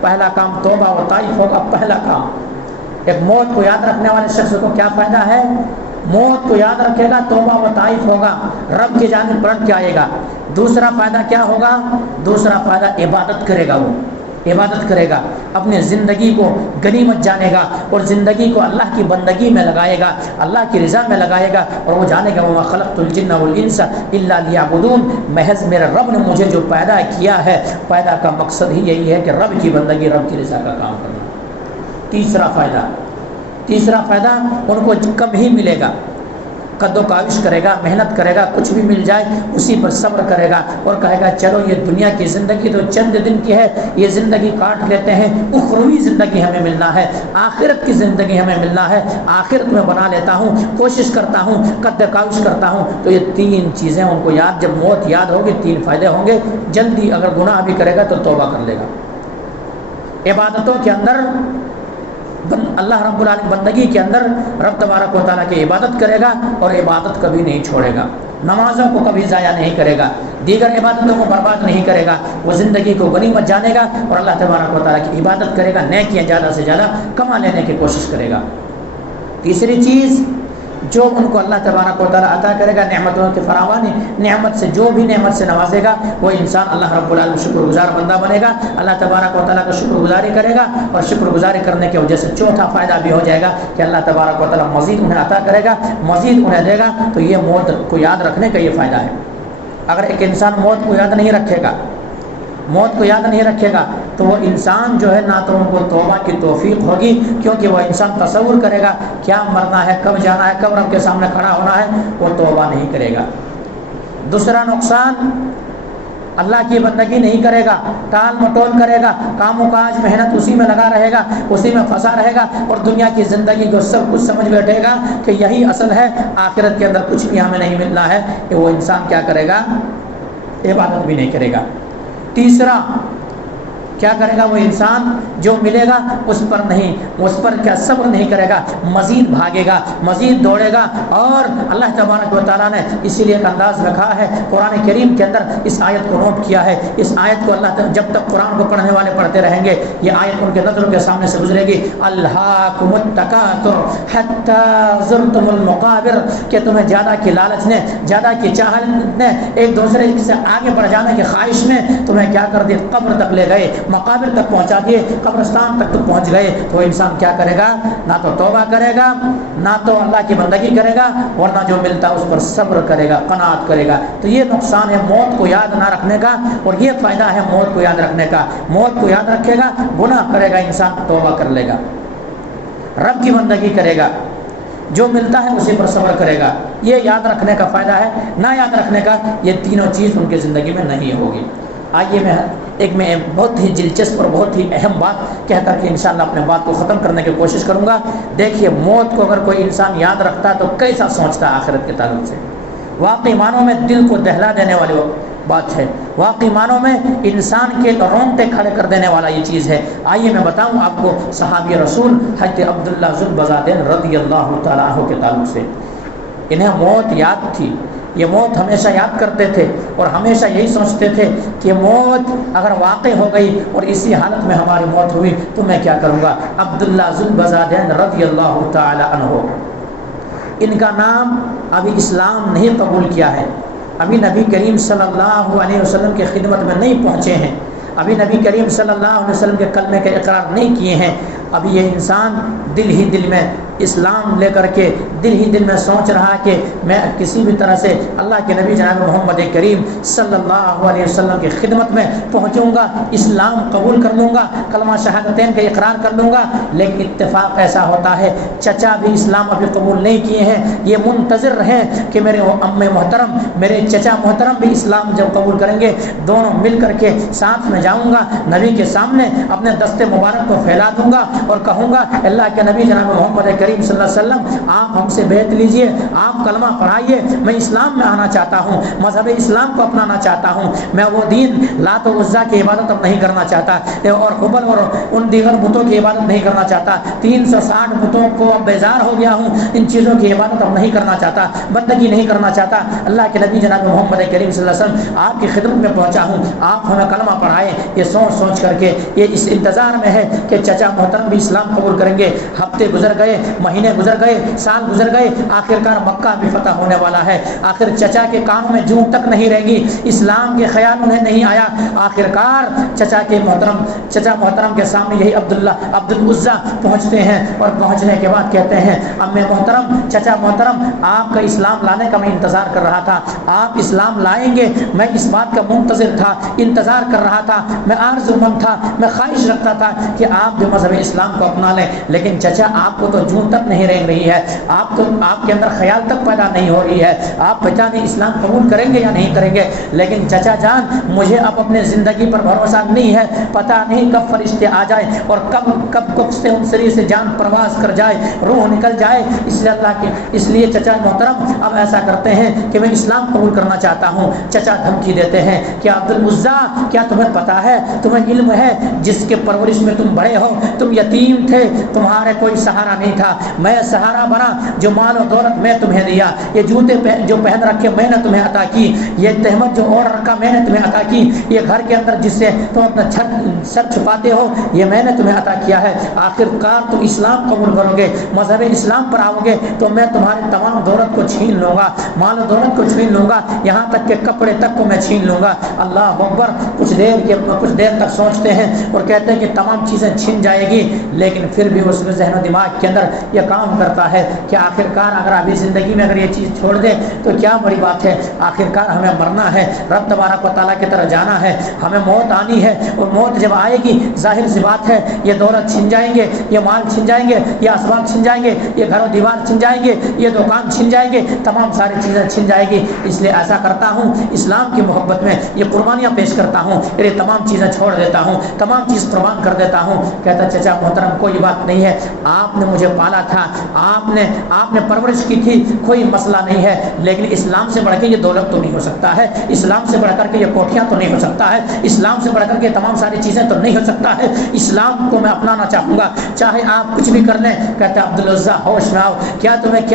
پہلا کام توبہ و طائف ہوگا. پہلا کام ایک موت کو یاد رکھنے والے شخص کو کیا فائدہ ہے؟ موت کو یاد رکھے گا، توبہ و طائف ہوگا، رب کی جانب پلٹ کے آئے گا. دوسرا فائدہ کیا ہوگا؟ دوسرا فائدہ عبادت کرے گا. وہ عبادت کرے گا، اپنے زندگی کو غنیمت جانے گا اور زندگی کو اللہ کی بندگی میں لگائے گا، اللہ کی رضا میں لگائے گا. اور وہ جانے گا وما خلقت الجن والانس الا لیعبدون، محض میرے رب نے مجھے جو پیدا کیا ہے، پیدا کا مقصد ہی یہی ہے کہ رب کی بندگی، رب کی رضا کا کام کرنا. تیسرا فائدہ ان کو کم ہی ملے گا. قد و کاوش کرے گا، محنت کرے گا، کچھ بھی مل جائے اسی پر صبر کرے گا اور کہے گا چلو یہ دنیا کی زندگی تو چند دن کی ہے، یہ زندگی کاٹ لیتے ہیں، اخروی زندگی ہمیں ملنا ہے، آخرت کی زندگی ہمیں ملنا ہے، آخرت میں بنا لیتا ہوں، کوشش کرتا ہوں، قد و کاوش کرتا ہوں. تو یہ تین چیزیں ان کو یاد، جب موت یاد ہوگی تین فائدے ہوں گے. جلدی اگر گناہ بھی کرے گا تو توبہ کر لے گا. عبادتوں کے اندر اللہ رب العالمین بندگی کے اندر رب تبارک و تعالیٰ کی عبادت کرے گا اور عبادت کبھی نہیں چھوڑے گا. نمازوں کو کبھی ضائع نہیں کرے گا، دیگر عبادتوں کو برباد نہیں کرے گا. وہ زندگی کو غنیمت جانے گا اور اللہ تبارک و تعالیٰ کی عبادت کرے گا، نیکیاں زیادہ سے زیادہ کما لینے کی کوشش کرے گا. تیسری چیز جو ان کو اللہ تبارک و تعالیٰ عطا کرے گا، نعمتوں کی فراوانی، نعمت سے جو بھی نعمت سے نوازے گا وہ انسان اللہ رب العالمین شکر گزار بندہ بنے گا، اللہ تبارک و تعالیٰ کا شکر گزاری کرے گا. اور شکر گزاری کرنے کی وجہ سے چوتھا فائدہ بھی ہو جائے گا کہ اللہ تبارک و تعالیٰ مزید انہیں عطا کرے گا، مزید انہیں دے گا. تو یہ موت کو یاد رکھنے کا یہ فائدہ ہے. اگر ایک انسان موت کو یاد نہیں رکھے گا، موت کو یاد نہیں رکھے گا تو وہ انسان جو ہے نہ تو ان کو توبہ کی توفیق ہوگی، کیونکہ وہ انسان تصور کرے گا کیا مرنا ہے، کب جانا ہے، کب رب کے سامنے کھڑا ہونا ہے، وہ توبہ نہیں کرے گا. دوسرا نقصان، اللہ کی بندگی نہیں کرے گا، ٹال مٹول کرے گا، کام و کاج محنت اسی میں لگا رہے گا، اسی میں پھنسا رہے گا اور دنیا کی زندگی کو سب کچھ سمجھ بیٹھے گا کہ یہی اصل ہے، آخرت کے اندر کچھ بھی ہمیں نہیں ملنا ہے. کہ وہ انسان کیا کرے گا؟ عبادت بھی نہیں کرے گا. تیسرا کیا کرے گا وہ انسان جو ملے گا اس پر کیا صبر نہیں کرے گا، مزید بھاگے گا، مزید دوڑے گا۔ اور اللہ تبارک و تعالیٰ نے اسی لیے ایک انداز رکھا ہے قرآن کریم کے اندر، اس آیت کو نوٹ کیا ہے۔ اس آیت کو اللہ جب تک قرآن کو پڑھنے والے پڑھتے رہیں گے یہ آیت ان کے نظروں کے سامنے سے گزرے گی، الہاکم التکاثر حتی زرتم المقابر، کہ تمہیں زیادہ کی لالچ نے، زیادہ کی چاہت نے، ایک دوسرے سے آگے بڑھ جانے کی خواہش نے تمہیں کیا کر دیا، قبر تک لے گئے، مقابر تک پہنچا دیے، قبرستان تک تو پہنچ گئے۔ تو انسان کیا کرے گا، نہ تو توبہ کرے گا، نہ تو اللہ کی بندگی کرے گا، ورنہ جو ملتا اس پر صبر کرے گا، قناعت کرے گا۔ تو یہ نقصان ہے موت کو یاد نہ رکھنے کا، اور یہ فائدہ ہے موت کو یاد رکھنے کا۔ موت کو یاد رکھے گا، گناہ کرے گا انسان، توبہ کر لے گا، رب کی بندگی کرے گا، جو ملتا ہے اسی پر صبر کرے گا۔ یہ یاد رکھنے کا فائدہ ہے، نہ یاد رکھنے کا یہ تینوں چیز ان کی زندگی میں نہیں ہوگی۔ آئیے میں بہت ہی دلچسپ اور بہت ہی اہم بات کہہ کر کے انشاءاللہ اپنے بات کو ختم کرنے کی کوشش کروں گا۔ دیکھیے موت کو اگر کوئی انسان یاد رکھتا ہے تو کیسا سوچتا ہے آخرت کے تعلق سے، واقعی معنوں میں دل کو دہلا دینے والی بات ہے، واقعی معنوں میں انسان کے رونگٹے کھڑے کر دینے والا یہ چیز ہے۔ آئیے میں بتاؤں آپ کو صحابی رسول حضرت عبداللہ ذو البذاتین رضی اللہ تعالیٰ عنہ کے تعلق سے، انہیں موت یاد تھی، یہ موت ہمیشہ یاد کرتے تھے اور ہمیشہ یہی سوچتے تھے کہ موت اگر واقع ہو گئی اور اسی حالت میں ہماری موت ہوئی تو میں کیا کروں گا۔ عبداللہ ذو البذاتین رضی اللہ تعالیٰ عنہ، ان کا نام ابھی اسلام نہیں قبول کیا ہے، ابھی نبی کریم صلی اللہ علیہ وسلم کی خدمت میں نہیں پہنچے ہیں، ابھی نبی کریم صلی اللہ علیہ وسلم کے کلمے کے اقرار نہیں کیے ہیں۔ ابھی یہ انسان دل ہی دل میں اسلام لے کر کے دل ہی دل میں سوچ رہا کہ میں کسی بھی طرح سے اللہ کے نبی جناب محمد کریم صلی اللہ علیہ وسلم کی خدمت میں پہنچوں گا، اسلام قبول کر لوں گا، کلمہ شہادتین کا اقرار کر لوں گا۔ لیکن اتفاق ایسا ہوتا ہے چچا بھی اسلام ابھی قبول نہیں کیے ہیں، یہ منتظر ہیں کہ میرے ام محترم، میرے چچا محترم بھی اسلام جب قبول کریں گے دونوں مل کر کے ساتھ میں جاؤں گا نبی کے سامنے، اپنے دست مبارک کو پھیلا دوں گا اور کہوں گا اللہ کے نبی جناب محمد کریم صلی اللہ علیہ وسلم آپ ہم سے بیعت لیجئے، آپ کلمہ پڑھائیے، میں اسلام میں آنا چاہتا ہوں، مذہب اسلام کو اپنانا چاہتا ہوں، میں وہ دین لات و عزا کی عبادت اب نہیں کرنا چاہتا اور قبل اور ان دیگر بتوں کی عبادت نہیں کرنا چاہتا، 360 بتوں کو اب بیزار ہو گیا ہوں، ان چیزوں کی عبادت اب نہیں کرنا چاہتا، بندگی نہیں کرنا چاہتا۔ اللہ کے نبی جناب محمد کریم صلی اللہ علیہ وسلم آپ کی خدمت میں پہنچا ہوں، آپ ہمیں کلمہ پڑھائیں۔ یہ سوچ سوچ کر کے یہ اس انتظار میں ہے کہ چچا محترم بھی اسلام قبول کریں گے۔ ہفتے گزر گئے، مہینے گزر گئے، سال گزر گئے، آخرکار مکہ بھی فتح ہونے والا ہے۔ آخر چچا کے کانوں میں جوں تک نہیں رہے گی، اسلام کے خیال انہیں نہیں آیا۔ آخرکار چچا محترم کے سامنے یہی عبد العزا پہنچتے ہیں اور پہنچنے کے بعد کہتے ہیں ام محترم، چچا محترم، آپ کا اسلام لانے کا میں انتظار کر رہا تھا، آپ اسلام لائیں گے، میں اس بات کا منتظر تھا، انتظار کر رہا تھا، میں آرزومند تھا، میں خواہش رکھتا تھا کہ آپ جو مذہب اسلام کو اپنا لیں، لیکن چچا آپ کو تو جون تک نہیں رہ رہی ہے، آپ کے اندر خیال تک پیدا نہیں ہو رہی ہے، آپ پتہ نہیں اسلام قبول کریں گے یا نہیں کریں گے۔ لیکن چچا جان مجھے اب اپنے زندگی پر بھروسہ نہیں ہے، پتہ نہیں کب فرشتے آ جائے اور کب سے ان شریر سے جان پرواز کر جائے، روح نکل جائے، اس لیے چچا محترم اب ایسا کرتے ہیں کہ میں اسلام قبول کرنا چاہتا ہوں۔ چچا دھمکی دیتے ہیں کہ عبد العزا کیا تمہیں پتہ ہے، تمہیں علم ہے، جس کے پرورش میں تم بڑے ہو، تم یتیم تھے، تمہارے کوئی سہارا نہیں تھا، میں سہارا بنا، جو مال و دولت میں تمہیں دیا، یہ جوتے جو پہن رکھے میں نے تمہیں عطا کی، یہ تہمت جو اوڑھ رکھا میں نے تمہیں عطا کی، یہ گھر کے اندر جس سے تم اپنا سر چھپاتے ہو یہ میں نے تمہیں عطا کیا ہے۔ آخر کار تم اسلام قبول کرو گے، مذہب اسلام پر آؤ گے تو میں تمہارے تمام دولت کو چھین لوں گا، مال و دولت کو چھین لوں گا، یہاں تک کہ کپڑے تک کو میں چھین لوں گا۔ اللہ اکبر۔ کچھ دیر تک سوچتے ہیں اور کہتے ہیں کہ تمام چیزیں چھن جائے گی، لیکن پھر بھی اس کے ذہن و دماغ کے اندر یہ کام کرتا ہے کہ آخرکار اگر ابھی زندگی میں اگر یہ چیز چھوڑ دے تو کیا بڑی بات ہے، آخرکار ہمیں مرنا ہے، رب تبارک و تعالیٰ کی طرف جانا ہے، ہمیں موت آنی ہے، اور موت جب آئے گی ظاہر سی بات ہے یہ دولت چھن جائیں گے، یہ مال چھن جائیں گے، یہ اسباب چھن جائیں گے، یہ گھر و دیوار چھن جائیں گے، یہ دکان چھن جائیں گے، تمام ساری چیزیں چھن جائیں گی۔ اس لیے ایسا کرتا ہوں اسلام کی محبت میں یہ قربانیاں پیش کرتا ہوں، یہ تمام چیزیں چھوڑ دیتا ہوں، تمام چیز قربان کر دیتا ہوں۔ کہتا چچا محترم کوئی بات نہیں ہے، آپ نے مجھے پالا تھا، آپ نے پرورش کی تھی، کوئی مسئلہ نہیں ہے، لیکن اسلام سے بڑھ کے یہ دولت تو نہیں ہو سکتا ہے، اسلام سے بڑھ کر کے یہ کوٹھیاں تو نہیں ہو سکتا ہے، اسلام سے بڑھ کر کے تمام ساری چیزیں تو نہیں ہو سکتا ہے، اسلام کو میں اپنانا چاہوں گا چاہے آپ کچھ بھی کر لیں۔ کہتے ہیں عبدالعزیٰ ہوش میں آؤ، کیا تمہیں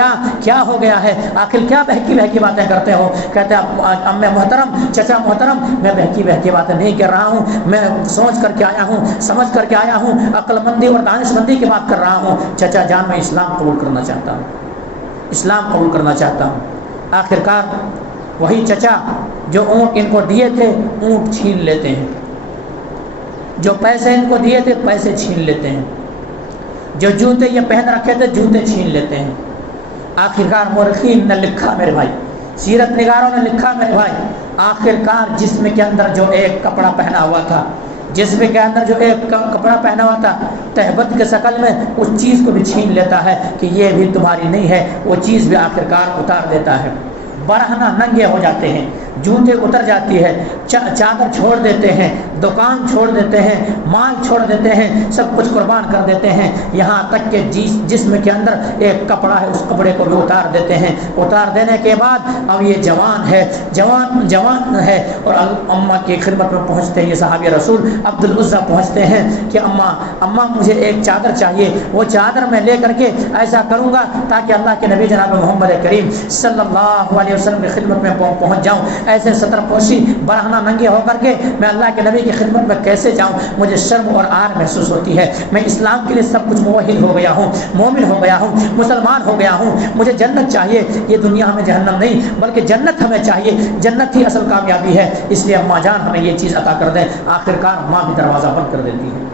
کیا ہو گیا ہے، آخر کیا بہکی باتیں کرتے ہو؟ کہتے ہیں امی محترم، چچا محترم، میں بہکی باتیں نہیں کر رہا ہوں، میں سوچ کر کے آیا ہوں، سمجھ کر کے آیا ہوں، عقل مندی اور دانش مندی کی بات کر رہا ہوں۔ چچا جان میں اسلام قبول کرنا چاہتا ہوں، اسلام قبول کرنا چاہتا ہوں۔ آخرکار وہی چچا جو اونٹ ان کو دیے تھے اونٹ چھین لیتے ہیں، جو پیسے ان کو دیے تھے پیسے چھین لیتے ہیں، جو جوتے یہ پہن رکھے تھے جوتے چھین لیتے ہیں۔ آخرکار مورخین نے لکھا میرے بھائی، سیرت نگاروں نے لکھا میرے بھائی، آخرکار جسم کے اندر جو ایک کپڑا پہنا ہوا تھا، جسم کے اندر جو ایک کپڑا پہنا ہوا تھا، تہبت کے شکل میں اس چیز کو بھی چھین لیتا ہے کہ یہ بھی تمہاری نہیں ہے، وہ چیز بھی آخرکار اتار دیتا ہے۔ برہنہ ننگے ہو جاتے ہیں، جوتے اتر جاتی ہے، چادر چھوڑ دیتے ہیں، دکان چھوڑ دیتے ہیں، مال چھوڑ دیتے ہیں، سب کچھ قربان کر دیتے ہیں، یہاں تک کہ جسم کے اندر ایک کپڑا ہے اس کپڑے کو بھی اتار دیتے ہیں۔ اتار دینے کے بعد اب یہ جوان ہے اور اماں کی خدمت میں پہنچتے ہیں۔ یہ صحابی رسول عبدالعزیٰ پہنچتے ہیں کہ اماں مجھے ایک چادر چاہیے، وہ چادر میں لے کر کے ایسا کروں گا تاکہ اللہ کے نبی جناب محمد کریم صلی اللہ علیہ وسلم کی خدمت میں پہنچ جاؤں۔ ایسے ستر پوشی برہنہ ننگے ہو کر کے میں اللہ کے نبی کی خدمت میں کیسے جاؤں؟ مجھے شرم اور آر محسوس ہوتی ہے۔ میں اسلام کے لیے سب کچھ موحد ہو گیا ہوں، مومن ہو گیا ہوں، مسلمان ہو گیا ہوں، مجھے جنت چاہیے، یہ دنیا ہمیں جہنم نہیں بلکہ جنت ہمیں چاہیے، جنت ہی اصل کامیابی ہے، اس لیے اماں جان ہمیں یہ چیز عطا کر دیں۔ آخرکار ماں بھی دروازہ بند کر دیتی ہے،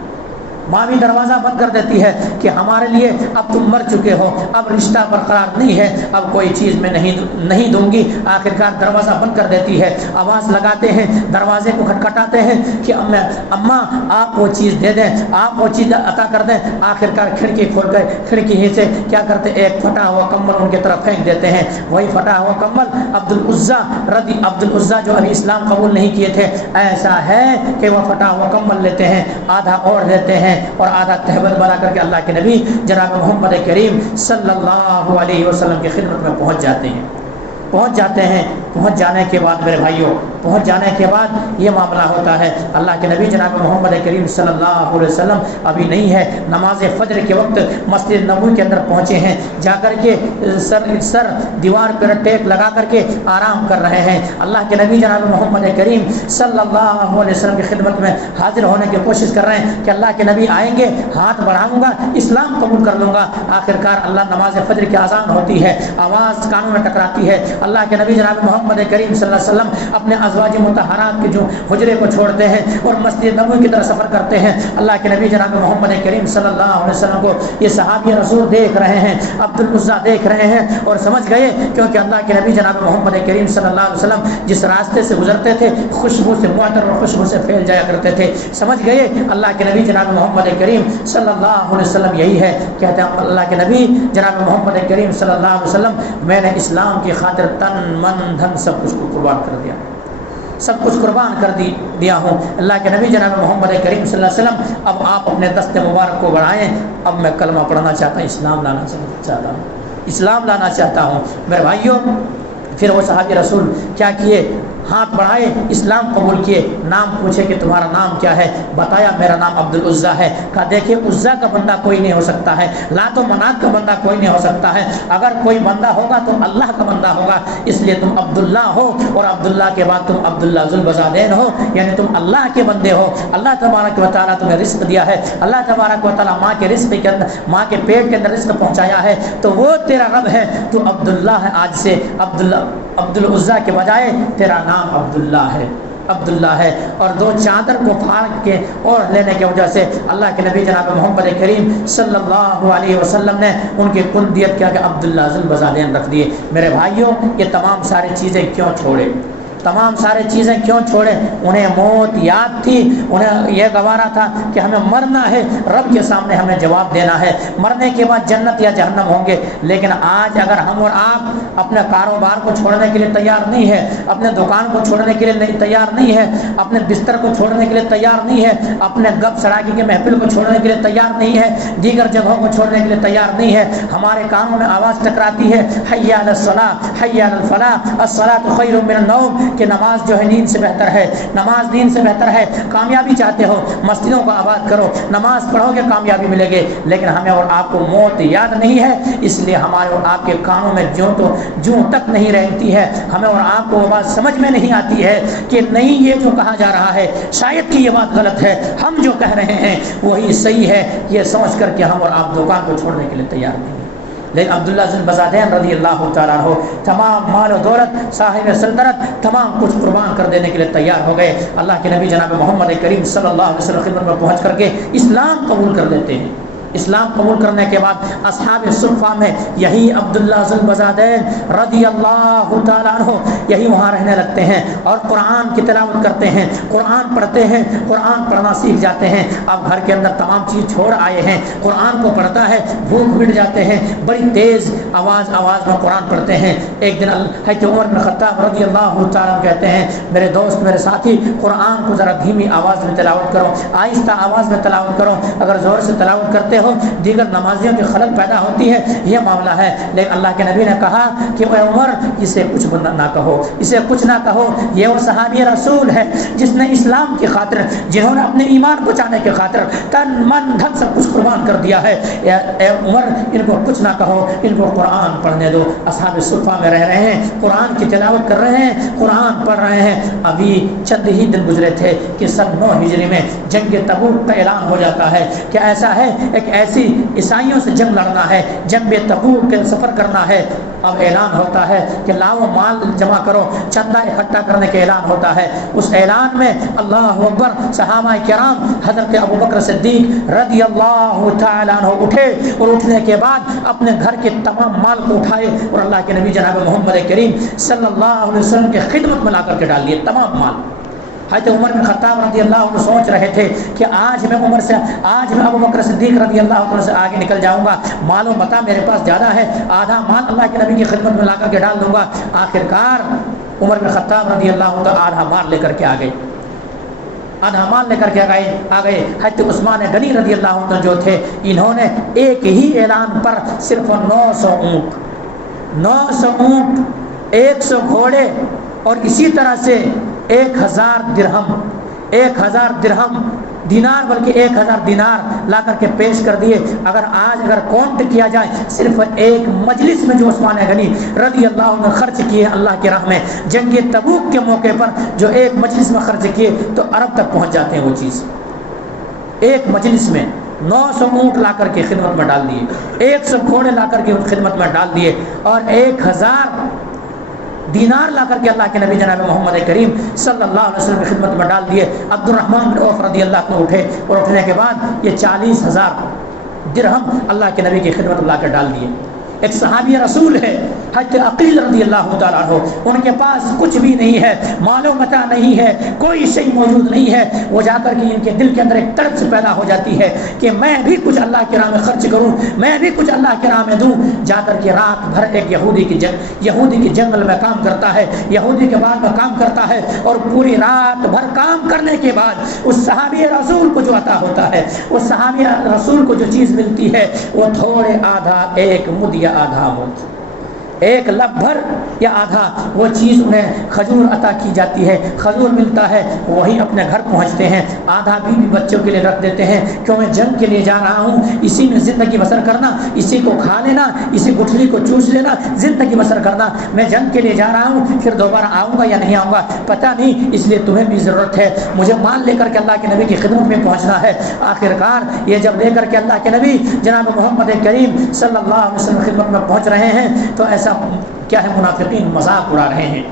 ماں بھی دروازہ بند کر دیتی ہے کہ ہمارے لیے اب تم مر چکے ہو، اب رشتہ برقرار نہیں ہے، اب کوئی چیز میں نہیں دوں گی۔ آخرکار دروازہ بند کر دیتی ہے، آواز لگاتے ہیں، دروازے کو کھٹکھٹاتے ہیں کہ اماں آپ وہ چیز دے دیں، آپ وہ چیز عطا کر دیں۔ آخرکار کھڑکی کھول کر کھڑکی ہی سے کیا کرتے، ایک پھٹا ہوا کمبل ان کی طرف پھینک دیتے ہیں۔ وہی پھٹا ہوا کمبل عبدالعزیٰ جو ابھی اسلام قبول نہیں کیے تھے، ایسا ہے کہ وہ پھٹا ہوا کمبل لیتے ہیں، آدھا اوڑھ دیتے ہیں اور آدھا تہبت بنا کر کے اللہ کے نبی جناب محمد کریم صلی اللہ علیہ وسلم کی خدمت میں پہنچ جاتے ہیں۔ پہنچ جانے کے بعد میرے بھائیوں، پہنچ جانے کے بعد یہ معاملہ ہوتا ہے، اللہ کے نبی جناب محمد کریم صلی اللہ علیہ وسلم ابھی نہیں ہے، نماز فجر کے وقت مسجد نبوی کے اندر پہنچے ہیں، جا کر کے سر دیوار پر ٹیک لگا کر کے آرام کر رہے ہیں۔ اللہ کے نبی جناب محمد کریم صلی اللہ علیہ وسلم کی خدمت میں حاضر ہونے کی کوشش کر رہے ہیں کہ اللہ کے نبی آئیں گے، ہاتھ بڑھاؤں گا، اسلام قبول کر لوں گا۔ آخرکار اللہ نماز فجر کی اذان ہوتی ہے، آواز کانوں میں ٹکراتی ہے، اللہ کے نبی جناب محمد کریم صلی اللہ علیہ وسلم اپنے ازواج مطہرات کے جو حجرے کو چھوڑتے ہیں اور مسجد نبوی کی طرف سفر کرتے ہیں۔ اللہ کے نبی جناب محمد کریم صلی اللہ علیہ وسلم کو یہ صحابی رسول دیکھ رہے ہیں، عبدالعزیٰ دیکھ رہے ہیں اور سمجھ گئے، کیونکہ اللہ کے نبی جناب محمد کریم صلی اللہ علیہ وسلم جس راستے سے گزرتے تھے خوشبو سے معطر اور خوشبو سے پھیل جایا کرتے تھے، سمجھ گئے اللہ کے نبی جناب محمد کریم صلی اللہ علیہ وسلم یہی ہے۔ کہتے ہیں اللہ کے نبی جناب محمد کریم صلی اللہ علیہ وسلم، میں نے اسلام کی خاطر تن من دھن سب کچھ کو قربان کر دیا، سب کچھ قربان کر دیا ہوں۔ اللہ کے نبی جناب محمد کریم صلی اللہ علیہ وسلم، اب آپ اپنے دست مبارک کو بڑھائیں، اب میں کلمہ پڑھنا چاہتا ہوں، اسلام لانا چاہتا ہوں۔ میرے بھائیوں، پھر وہ صحابی رسول کیا کیے، ہاتھ بڑھائے، اسلام قبول کیے، نام پوچھے کہ تمہارا نام کیا ہے، بتایا میرا نام عبدالعزیٰ ہے۔ کہا دیکھیے عزیٰ کا بندہ کوئی نہیں ہو سکتا ہے، لات و منات کا بندہ کوئی نہیں ہو سکتا ہے، اگر کوئی بندہ ہوگا تو اللہ کا بندہ ہوگا، اس لیے تم عبداللہ ہو، اور عبداللہ کے بعد تم عبداللہ ذوالبزادین ہو، یعنی تم اللہ کے بندے ہو۔ اللہ تبارک و تعالیٰ تمہیں رزق دیا ہے، اللہ تبارک و تعالیٰ ماں کے رزق کے اندر، ماں کے پیٹ کے اندر رزق پہنچایا ہے، تو وہ تیرا رب ہے، تو عبداللہ ہے، آج سے عبدالعزیٰ کے بجائے تیرا نام عبداللہ ہے۔ اور دو چادر کو پھاڑ کے اور لینے کی وجہ سے اللہ کے نبی جناب محمد کریم صلی اللہ علیہ وسلم نے ان کی کندیت کیا کہ عبداللہ ذوالبزادین رکھ دیے۔ میرے بھائیوں، یہ تمام ساری چیزیں کیوں چھوڑے؟ تمام سارے چیزیں کیوں چھوڑے؟ انہیں موت یاد تھی، انہیں یہ گوارا تھا کہ ہمیں مرنا ہے، رب کے سامنے ہمیں جواب دینا ہے، مرنے کے بعد جنت یا جہنم ہوں گے۔ لیکن آج اگر ہم اور آپ اپنے کاروبار کو چھوڑنے کے لیے تیار نہیں ہے، اپنے دکان کو چھوڑنے کے لیے تیار نہیں ہے، اپنے بستر کو چھوڑنے کے لیے تیار نہیں ہے، اپنے گپ سڑاکی کے محفل کو چھوڑنے کے لیے تیار نہیں ہے، دیگر جگہوں کو چھوڑنے کے لیے تیار نہیں ہے، ہمارے کانوں میں آواز ٹکراتی ہے حی علی الصلاۃ حی علی الفلاح الصلاۃ خیر من النوم، کہ نماز جو ہے نیند سے بہتر ہے، نماز نیند سے بہتر ہے۔ کامیابی چاہتے ہو مسجدوں کو آباد کرو، نماز پڑھو گے کامیابی ملے گی، لیکن ہمیں اور آپ کو موت یاد نہیں ہے، اس لیے ہمارے اور آپ کے کانوں میں جوں تک نہیں رہتی ہے، ہمیں اور آپ کو وہ بات سمجھ میں نہیں آتی ہے کہ نہیں یہ جو کہا جا رہا ہے شاید کہ یہ بات غلط ہے، ہم جو کہہ رہے ہیں وہی صحیح ہے، یہ سمجھ کر کے ہم اور آپ دکان کو چھوڑنے کے لیے تیار نہیں ہیں۔ لیکن عبداللہ بن بزادین رضی اللہ تعالیٰ عنہ تمام مال و دولت، صاحب سلطنت، تمام کچھ قربان کر دینے کے لیے تیار ہو گئے۔ اللہ کے نبی جناب محمد کریم صلی اللہ علیہ وسلم خدمت میں پہنچ کر کے اسلام قبول کر لیتے ہیں۔ اسلام قبول کرنے کے بعد اصحاب صفہ میں یہی عبداللہ بن بزادین رضی اللہ تعالیٰ عنہ یہی وہاں رہنے لگتے ہیں اور قرآن کی تلاوت کرتے ہیں، قرآن پڑھتے ہیں، قرآن پڑھنا سیکھ جاتے ہیں۔ اب گھر کے اندر تمام چیز چھوڑ آئے ہیں، قرآن کو پڑھتا ہے، بھوک مٹ جاتے ہیں، بڑی تیز آواز میں قرآن پڑھتے ہیں۔ ایک دن حضرت عمر بن خطاب رضی اللہ تعالیٰ عنہ کہتے ہیں میرے دوست، میرے ساتھی، قرآن کو ذرا دھیمی آواز میں تلاوت کرو، آہستہ آواز میں تلاوت کرو، اگر زور سے تلاوت کرتے ہو دیگر نمازیوں کی خلل پیدا ہوتی ہے، یہ معاملہ ہے۔ لیکن اللہ کے نبی نے کہا کہ اے عمر اسے کچھ نہ کہو، اسے کچھ نہ کہو، یہ وہ صحابی رسول ہے جس نے اسلام کی خاطر، جنہوں نے اپنے ایمان بچانے کی خاطر تن من دھن سب کچھ قربان کر دیا ہے۔ اے عمر ان کو کچھ نہ کہو، ان کو قرآن پڑھنے دو۔ اصحاب صفہ میں رہ رہے ہیں، قرآن کی تلاوت کر رہے ہیں، قرآن پڑھ رہے ہیں۔ ابھی چند ہی دن گزرے تھے کہ سن 9 ہجری میں جنگ تبوک کا اعلان ہو جاتا ہے کہ ایسا ہے، ایک ایسی عیسائیوں سے جنگ لڑنا ہے، جنگ تبوک کے سفر کرنا ہے۔ اب اعلان ہوتا ہے کہ لاؤ مال جمع کرو، چندہ اکٹھا کرنے کے اعلان ہوتا ہے۔ اس اعلان میں اللہ اکبر، صحابہ کرام حضرت ابوبکر صدیق رضی اللہ تعالیٰ عنہ اٹھے اور اٹھنے کے بعد اپنے گھر کے تمام مال کو اٹھائے اور اللہ کے نبی جناب محمد کریم صلی اللہ علیہ وسلم کے خدمت میں لا کر کے ڈال دیے تمام مال۔ حضرت عمر بن خطاب رضی اللہ عنہ سوچ رہے تھے کہ آج میں ابوبکر صدیق رضی اللہ عنہ سے آگے نکل جاؤں گا، مال و متاع میرے پاس زیادہ ہے، آدھا مال اللہ کے نبی کی خدمت میں لا کر کے ڈال دوں گا۔ آخرکار عمر بن خطاب رضی اللہ عنہ آدھا مال لے کر کے آ گئے، آدھا مال لے کر کے آ گئے۔ حضرت عثمان غنی رضی اللہ عنہ جو تھے، انہوں نے ایک ہی اعلان پر صرف 900 اونٹ، 100 گھوڑے اور اسی طرح سے 1000 درہم دینار، بلکہ 1000 دینار لا کر کے پیش کر دیے۔ اگر کاؤنٹ کیا جائے صرف ایک مجلس میں جو عثمان غنی رضی اللہ عنہ خرچ کیے اللہ کی راہ میں جنگ تبوک کے موقع پر، جو ایک مجلس میں خرچ کیے تو عرب تک پہنچ جاتے ہیں وہ چیز۔ ایک مجلس میں 900 اونٹ لا کر کے خدمت میں ڈال دیے، 100 گھوڑے لا کر کے خدمت میں ڈال دیے اور 1000 دینار لا کر کے اللہ کے نبی جناب محمد کریم صلی اللہ علیہ وسلم کی خدمت میں ڈال دیے۔ عبد الرحمن بن عوف رضی اللہ عنہ اٹھے اور اٹھنے کے بعد یہ 40,000 درہم اللہ کے نبی کی خدمت میں لا کر ڈال دیے۔ ایک صحابی رسول ہے حضرت عقیل رضی اللہ تعالیٰ عنہ، ان کے پاس کچھ بھی نہیں ہے، مال و متاع نہیں ہے، کوئی شے موجود نہیں ہے۔ وہ جا کر کے ان کے دل کے اندر ایک طرف سے پیدا ہو جاتی ہے کہ میں بھی کچھ اللہ کی راہ میں خرچ کروں، میں بھی کچھ اللہ کی راہ میں دوں۔ جا کر کے رات بھر ایک یہودی کی جنگل میں کام کرتا ہے، یہودی کے بعد میں کام کرتا ہے اور پوری رات بھر کام کرنے کے بعد اس صحابی رسول کو جو عطا ہوتا ہے، اس صحابی رسول کو جو چیز ملتی ہے وہ تھوڑے آدھا، ایک مد یا آدھا مد، ایک لب بھر یا آدھا وہ چیز انہیں کھجور عطا کی جاتی ہے، کھجور ملتا ہے، وہی اپنے گھر پہنچتے ہیں، آدھا بیوی بچوں کے لیے رکھ دیتے ہیں کہ میں جنگ کے لیے جا رہا ہوں، اسی میں زندگی بسر کرنا، اسی کو کھا لینا، اسی گٹھلی کو چوس لینا، زندگی بسر کرنا، میں جنگ کے لیے جا رہا ہوں، پھر دوبارہ آؤں گا یا نہیں آؤں گا پتہ نہیں، اس لیے تمہیں بھی ضرورت ہے، مجھے مال لے کر کے اللہ کے نبی کی خدمت میں پہنچنا ہے۔ آخرکار یہ جب لے کر کے اللہ کے نبی جناب محمد کریم صلی اللہ علیہ وسلم خدمت میں پہنچ رہے ہیں تو ایسا کیا ہے، منافقین مذاق اڑا رہے ہیں،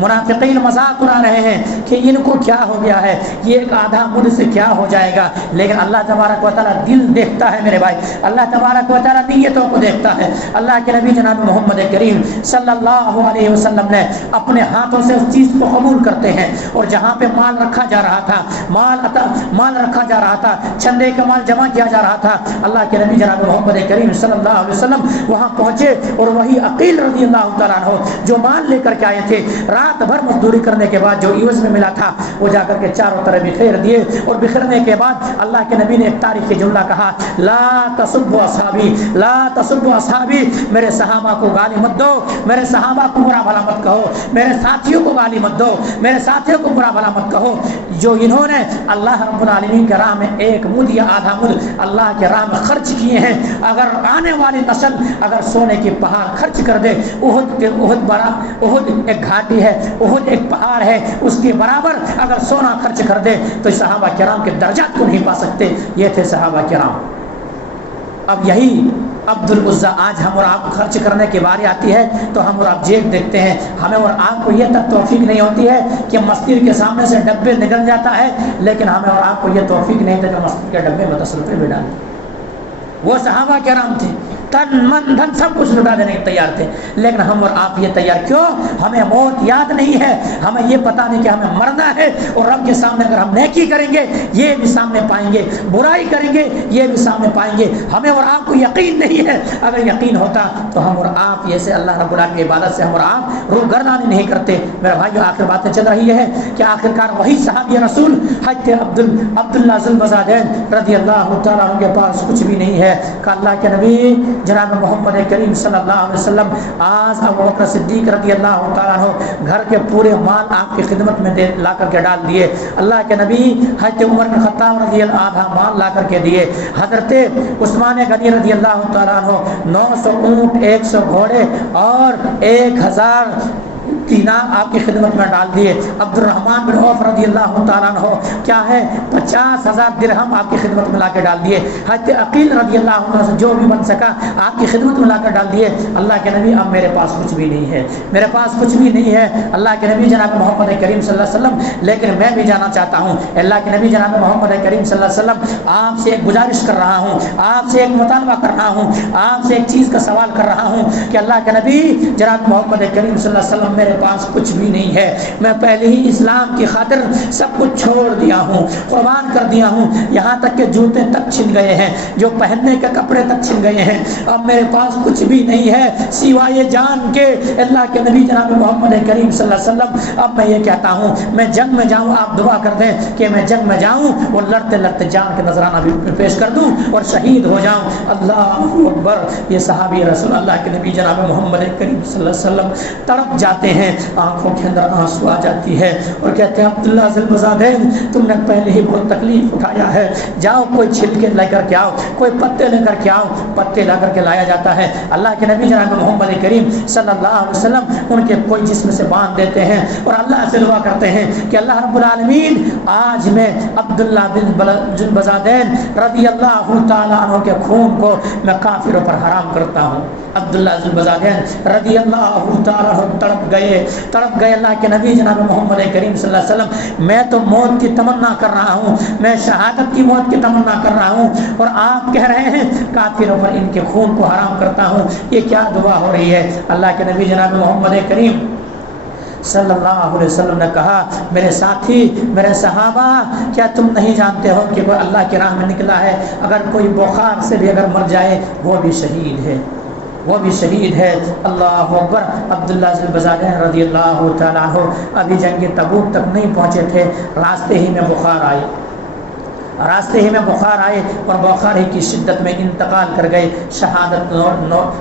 منافقین مذاق اڑا رہے ہیں کہ ان کو کیا ہو گیا ہے، یہ ایک آدھا مد سے کیا ہو جائے گا، لیکن اللہ تبارک و تعالیٰ دل دیکھتا ہے میرے بھائی، اللہ تبارک و تعالیٰ نیتوں کو دیکھتا ہے۔ اللہ کے نبی جناب محمد کریم صلی اللہ علیہ وسلم نے اپنے ہاتھوں سے اس چیز کو قبول کرتے ہیں، اور جہاں پہ مال رکھا جا رہا تھا، مال رکھا جا رہا تھا، چندے کا مال جمع کیا جا رہا تھا، اللہ کے نبی جناب محمد کریم صلی اللہ علیہ وسلم وہاں پہنچے، اور وہی عقیل رضی اللہ تعالیٰ عنہ جو مال لے کر کے آئے تھے، رات بھر مزدوری کرنے کے بعد جو عوض میں ملا تھا وہ جا کر کے چاروں طرف بکھیر دیے، اور بکھرنے کے بعد اللہ کے نبی نے ایک تاریخی جملہ کہا، لا تسبوا اصحابی، لا تسبوا اصحابی، میرے صحابہ کو گالی مت دو، میرے صحابہ کو برا بھلا مت کہو، میرے ساتھیوں کو گالی مت دو، میرے ساتھیوں کو برا بھلا مت کہو، جو انہوں نے اللہ رب العالمین کے راہ میں ایک مد یا آدھا مد اللہ کے راہ میں خرچ کیے ہیں، اگر آنے والی نسل اگر سونے کی پہاڑ خرچ کر دے، احد ایک گھاٹی ہے، احد ایک پہاڑ ہے، اس کے برابر اگر سونا خرچ کر دے تو صحابہ کرام کے درجات کو نہیں پا سکتے۔ یہ تھے صحابہ کرام۔ اب یہی عبد العزیٰ آج ہم اور آپ خرچ کرنے کی باری آتی ہے تو ہم اور آپ جیب دیکھتے ہیں، ہمیں اور آپ کو یہ تک توفیق نہیں ہوتی ہے کہ مسجد کے سامنے سے ڈبے نکل جاتا ہے، لیکن ہمیں اور آپ کو یہ توفیق نہیں تھا کہ مسجد کے ڈبے میں 10 روپے بھی ڈالیں۔ وہ صحابہ کرام تھے، تن من دھن سب کچھ لٹا دینے کے تیار تھے، لیکن ہم اور آپ یہ تیار کیوں؟ ہمیں موت یاد نہیں ہے، ہمیں یہ پتا نہیں کہ ہمیں مرنا ہے، اور رب کے سامنے اگر ہم نیکی کریں گے یہ بھی سامنے پائیں گے، برائی کریں گے یہ بھی سامنے پائیں گے۔ ہمیں اور آپ کو یقین نہیں ہے، اگر یقین ہوتا تو ہم اور آپ ایسے اللہ رب العالمین کی عبادت سے ہم اور آپ روگردانی نہیں کرتے۔ میرا بھائی آخر باتیں چل رہی ہے کہ آخرکار وہی صحابی رسول حضرت عبداللہ ذو البزادین رضی اللہ تعالیٰ عنہ کے پاس کچھ بھی نہیں ہے، کہ اللہ کے نبی جناب محمد کریم صلی اللہ علیہ وسلم آج ابو بکر صدیق رضی اللہ تعالیٰ عنہ گھر کے پورے مال آپ کی خدمت میں لا کر کے ڈال دیے، اللہ کے نبی حضرت عمر بن خطاب رضی اللہ آدھا مال لا کر کے دیے، حضرت عثمان غنی رضی اللہ تعالیٰ عنہ 900 اونٹ، 100 گھوڑے اور 1000 دینار آپ کی خدمت میں ڈال دیے، عبد الرحمن بن عوف رضی اللہ تعالیٰ عنہ کیا ہے 50,000 درہم آپ کی خدمت میں لا کے ڈال دیے، حضرت عقیل رضی اللہ عنہ سے جو بھی بن سکا آپ کی خدمت میں لا کر ڈال دیے۔ اللہ کے نبی اب میرے پاس کچھ بھی نہیں ہے، میرے پاس کچھ بھی نہیں ہے اللہ کے نبی جناب محمد کریم صلی اللہ علیہ وسلم، لیکن میں بھی جانا چاہتا ہوں اللہ کے نبی جناب محمد کریم صلی اللہ علیہ وسلم، آپ سے ایک گزارش کر رہا ہوں، آپ سے ایک مطالبہ کر رہا ہوں، آپ سے ایک چیز کا سوال کر رہا ہوں کہ اللہ کے نبی جناب محمد کریم صلی اللہ علیہ وسلم میرے پاس کچھ بھی نہیں ہے، میں پہلے ہی اسلام کی خاطر سب کچھ چھوڑ دیا ہوں، قربان کر دیا ہوں، یہاں تک کہ جوتے تک چھن گئے ہیں، جو پہننے کے کپڑے تک چھن گئے ہیں، اب میرے پاس کچھ بھی نہیں ہے سوائے جان کے اللہ کے نبی جناب محمد کریم صلی اللہ علیہ وسلم۔ اب میں یہ کہتا ہوں میں جنگ میں جاؤں، آپ دعا کر دیں کہ میں جنگ میں جاؤں اور لڑتے لڑتے جان کے نذرانہ بھی پیش کر دوں اور شہید ہو جاؤں۔ اللہ اکبر۔ یہ صحابی رسول اللہ کے نبی جناب محمد کریم صلی اللہ علیہ وسلم تڑپ جاتے ہیں، آنکھوں کے اندر آنسو آ جاتی ہے اور کہتے ہیں عبداللہ ذو البزادین تم نے پہلے ہی بہت تکلیف اٹھایا ہے، جاؤ کوئی چھلکے لے کر کے آؤ، کوئی پتے لے کر کے آؤ۔ پتے لا کر کے لایا جاتا ہے، اللہ کے نبی جناب محمد کریم صلی اللہ علیہ وسلم ان کے کوئی جسم سے باندھ دیتے ہیں اور اللہ سے دعا کرتے ہیں کہ اللہ رب العالمین آج میں عبداللہ بن ذو البزادین رضی اللہ تعالیٰ عنہ کے خون کو میں کافروں پر حرام کرتا ہوں۔ عبداللہ ذو البزادین رضی اللہ تعالیٰ عنہ تڑپ گئے اللہ کے نبی جناب محمد کریم صلی اللہ علیہ وسلم میں تو موت کی تمنا کر رہا ہوں، میں شہادت کی موت کی تمنا کر رہا ہوں، اور آپ کہہ رہے ہیں کافروں پر ان کے خون کو حرام کرتا ہوں، یہ کیا دعا ہو رہی ہے؟ اللہ کے نبی جناب محمد کریم صلی اللہ علیہ وسلم نے کہا میرے ساتھی، میرے صحابہ، کیا تم نہیں جانتے ہو کہ وہ اللہ کی راہ میں نکلا ہے، اگر کوئی بخار سے بھی اگر مر جائے وہ بھی شہید ہے، وہ بھی شہید ہے۔ اللہ اکبر۔ عبداللہ ذو البزادین رضی اللہ تعالیٰ عنہ ابھی جنگ تبوک تک نہیں پہنچے تھے، راستے ہی میں بخار آئے، راستے ہی میں بخار آئے اور بخار ہی کی شدت میں انتقال کر گئے،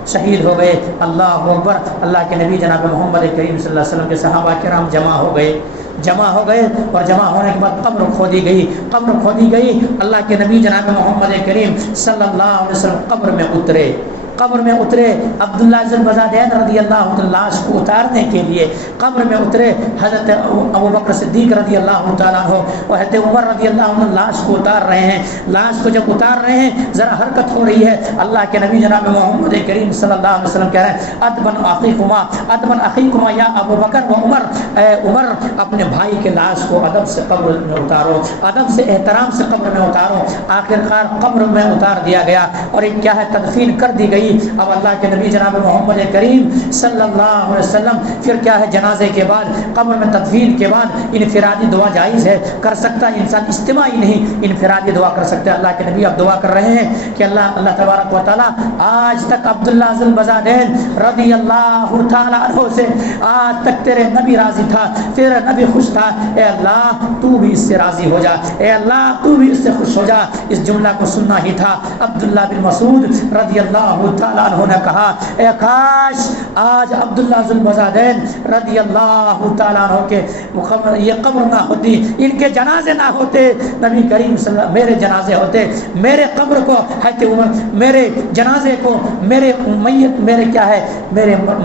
شہید ہو گئے۔ اللہ اکبر۔ اللہ کے نبی جناب محمد کریم صلی اللہ علیہ وسلم کے صحابہ کرام جمع ہو گئے اور جمع ہونے کے بعد قبر کھودی گئی۔ اللہ کے نبی جناب محمد کریم صلی اللہ علیہ وسلم قبر میں اترے، قبر میں اترے عبداللہ ذل بزادین رضی اللہ عنہ لاش کو اتارنے کے لیے قبر میں اترے حضرت ابوبکر صدیق رضی اللہ تعالیٰ عنہ اور حضرت عمر رضی اللہ عنہ لاش کو اتار رہے ہیں. لاش کو جب اتار رہے ہیں ذرا حرکت ہو رہی ہے. اللہ کے نبی جناب محمد کریم صلی اللہ علیہ وسلم کہہ رہے ہیں ادبن اخیکما یا ابوبکر و عمر، اے عمر اپنے بھائی کے لاش کو ادب سے قبر میں اتارو، ادب سے احترام سے قبر میں اتارو. آخرکار قبر میں اتار دیا گیا اور ایک کیا ہے تدفین کر دی گئی. اب اللہ کے نبی جناب محمد کریم صلی اللہ علیہ وسلم پھر کیا ہے جنازے کے بعد قبر میں تدفین کے بعد انفرادی دعا جائز ہے، کر سکتا ہے انسان، اجتماعی نہیں، انفرادی دعا کر سکتے ہیں. اللہ کے نبی اب دعا کر رہے ہیں کہ اللہ تبارک و تعالیٰ آج تک عبداللہ ذل بزادین رضی اللہ تعالیٰ عنہ سے آج تک تیرے نبی راضی تھا، تیرا نبی خوش تھا، اے اللہ تو بھی اس سے راضی ہو جا، اے اللہ تو بھی اس سے خوش ہو جا. اس جملہ کو سننا ہی تھا. عبداللہ بن مسعود رضی اللہ تعالیٰ عنہ نے کہا اے کاش آج عبداللہ ذل بزادین رضی اللہ تعالیٰ عنہ کے یہ قبر نہ ہوتی، ان کے جنازے نہ ہوتے، نبی کریم صلی اللہ میرے جنازے ہوتے، میرے قبر کو حضرت عمر میرے جنازے کو میرے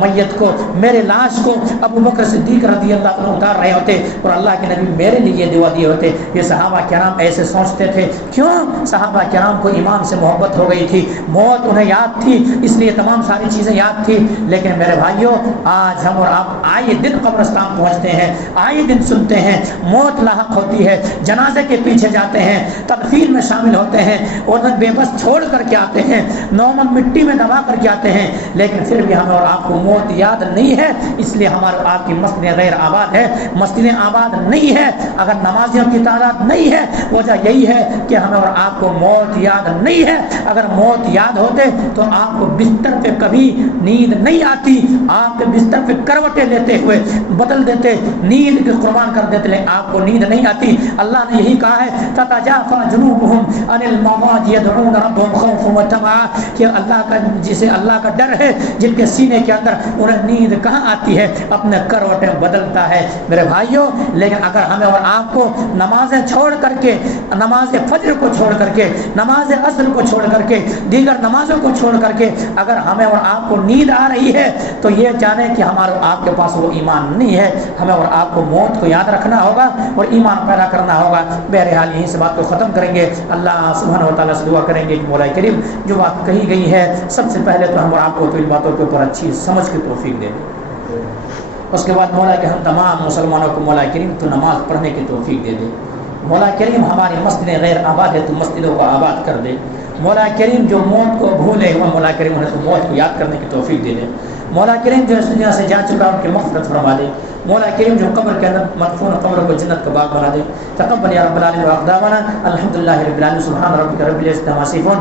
میت کو میرے لاش کو ابو بکر صدیق رضی اللہ عنہ اتار رہے ہوتے اور اللہ کے نبی میرے لیے یہ دعا دیے ہوتے. یہ صحابہ کرام ایسے سوچتے تھے. کیوں؟ صحابہ کرام کو ایمان سے محبت ہو گئی تھی، موت انہیں یاد تھی، اس لیے تمام ساری چیزیں یاد تھی. لیکن میرے بھائیوں آج ہم اور آپ آئے دن قبرستان پہنچتے ہیں، آئے دن سنتے ہیں موت لاحق ہوتی ہے، جنازے کے پیچھے جاتے ہیں، تدفین میں شامل ہوتے ہیں اور بے بس چھوڑ کر کے آتے ہیں، نومن مٹی میں دبا کر کے آتے ہیں. لیکن پھر بھی ہمیں اور آپ کو موت یاد نہیں ہے. اس لیے ہمارے آپ کی مسجدیں غیر آباد ہے، مسجدیں آباد نہیں ہے. اگر نمازیوں کی تعداد نہیں ہے وجہ یہی ہے کہ ہمیں اور آپ کو موت یاد نہیں ہے. اگر موت یاد ہوتے تو آپ کو بستر پہ کبھی نیند نہیں آتی، آپ کے بستر پہ کروٹیں لیتے ہوئے بدل دیتے، نیند کے قربان کر دیتے، لیکن آپ کو نیند نہیں آتی. اللہ نے یہی کہا ہے تتجافى جنوبهم عن المضاجع يدعون ربهم خوفا وطمعا کہ اللہ کا جسے اللہ کا ڈر ہے جن کے سینے کے اندر انہیں نیند کہاں آتی ہے، اپنے کروٹیں بدلتا ہے. میرے بھائیوں لیکن اگر ہمیں اور آپ کو نمازیں چھوڑ کر کے، نماز فجر کو چھوڑ کر کے، نماز عصر کو چھوڑ کر کے، دیگر نمازوں کو چھوڑ کر کے اگر ہمیں اور آپ کو نیند آ رہی ہے تو یہ جانیں کہ ہمارے آپ کے پاس وہ ایمان نہیں ہے. ہمیں اور آپ کو موت کو یاد رکھنا ہوگا اور ایمان پیدا کرنا ہوگا. بہرحال یہیں سے بات کو ختم کریں گے. اللہ سبحانہ و تعالیٰ سے دعا کریں گے کہ مولا کریم جو بات کہی گئی ہے سب سے پہلے تو ہم اور آپ کو تو ان باتوں کے اوپر اچھی سمجھ کی توفیق دے دے. اس کے بعد مولا کہ ہم تمام مسلمانوں کو مولا کریم تو نماز پڑھنے کی توفیق دے دے. مولا کریم ہماری مسجدیں غیر آباد ہے تو مسجدوں کو آباد کر دے. مولا کریم جو موت کو بھولے ہوئے مولا کریم انہیں تو موت کو یاد کرنے کی توفیق دے دے. مولا کریم جو اس دنیا سے جا چکا ان کی مغفرت فرما دے. مولا کریم جو قبر کے اندر مدفون قبر کو جنت کا باغ بنا دے. تقبل یا رب العالمین واقدامنا الحمدللہ رب العالمین سبحان ربک رب العزت عما یصفون.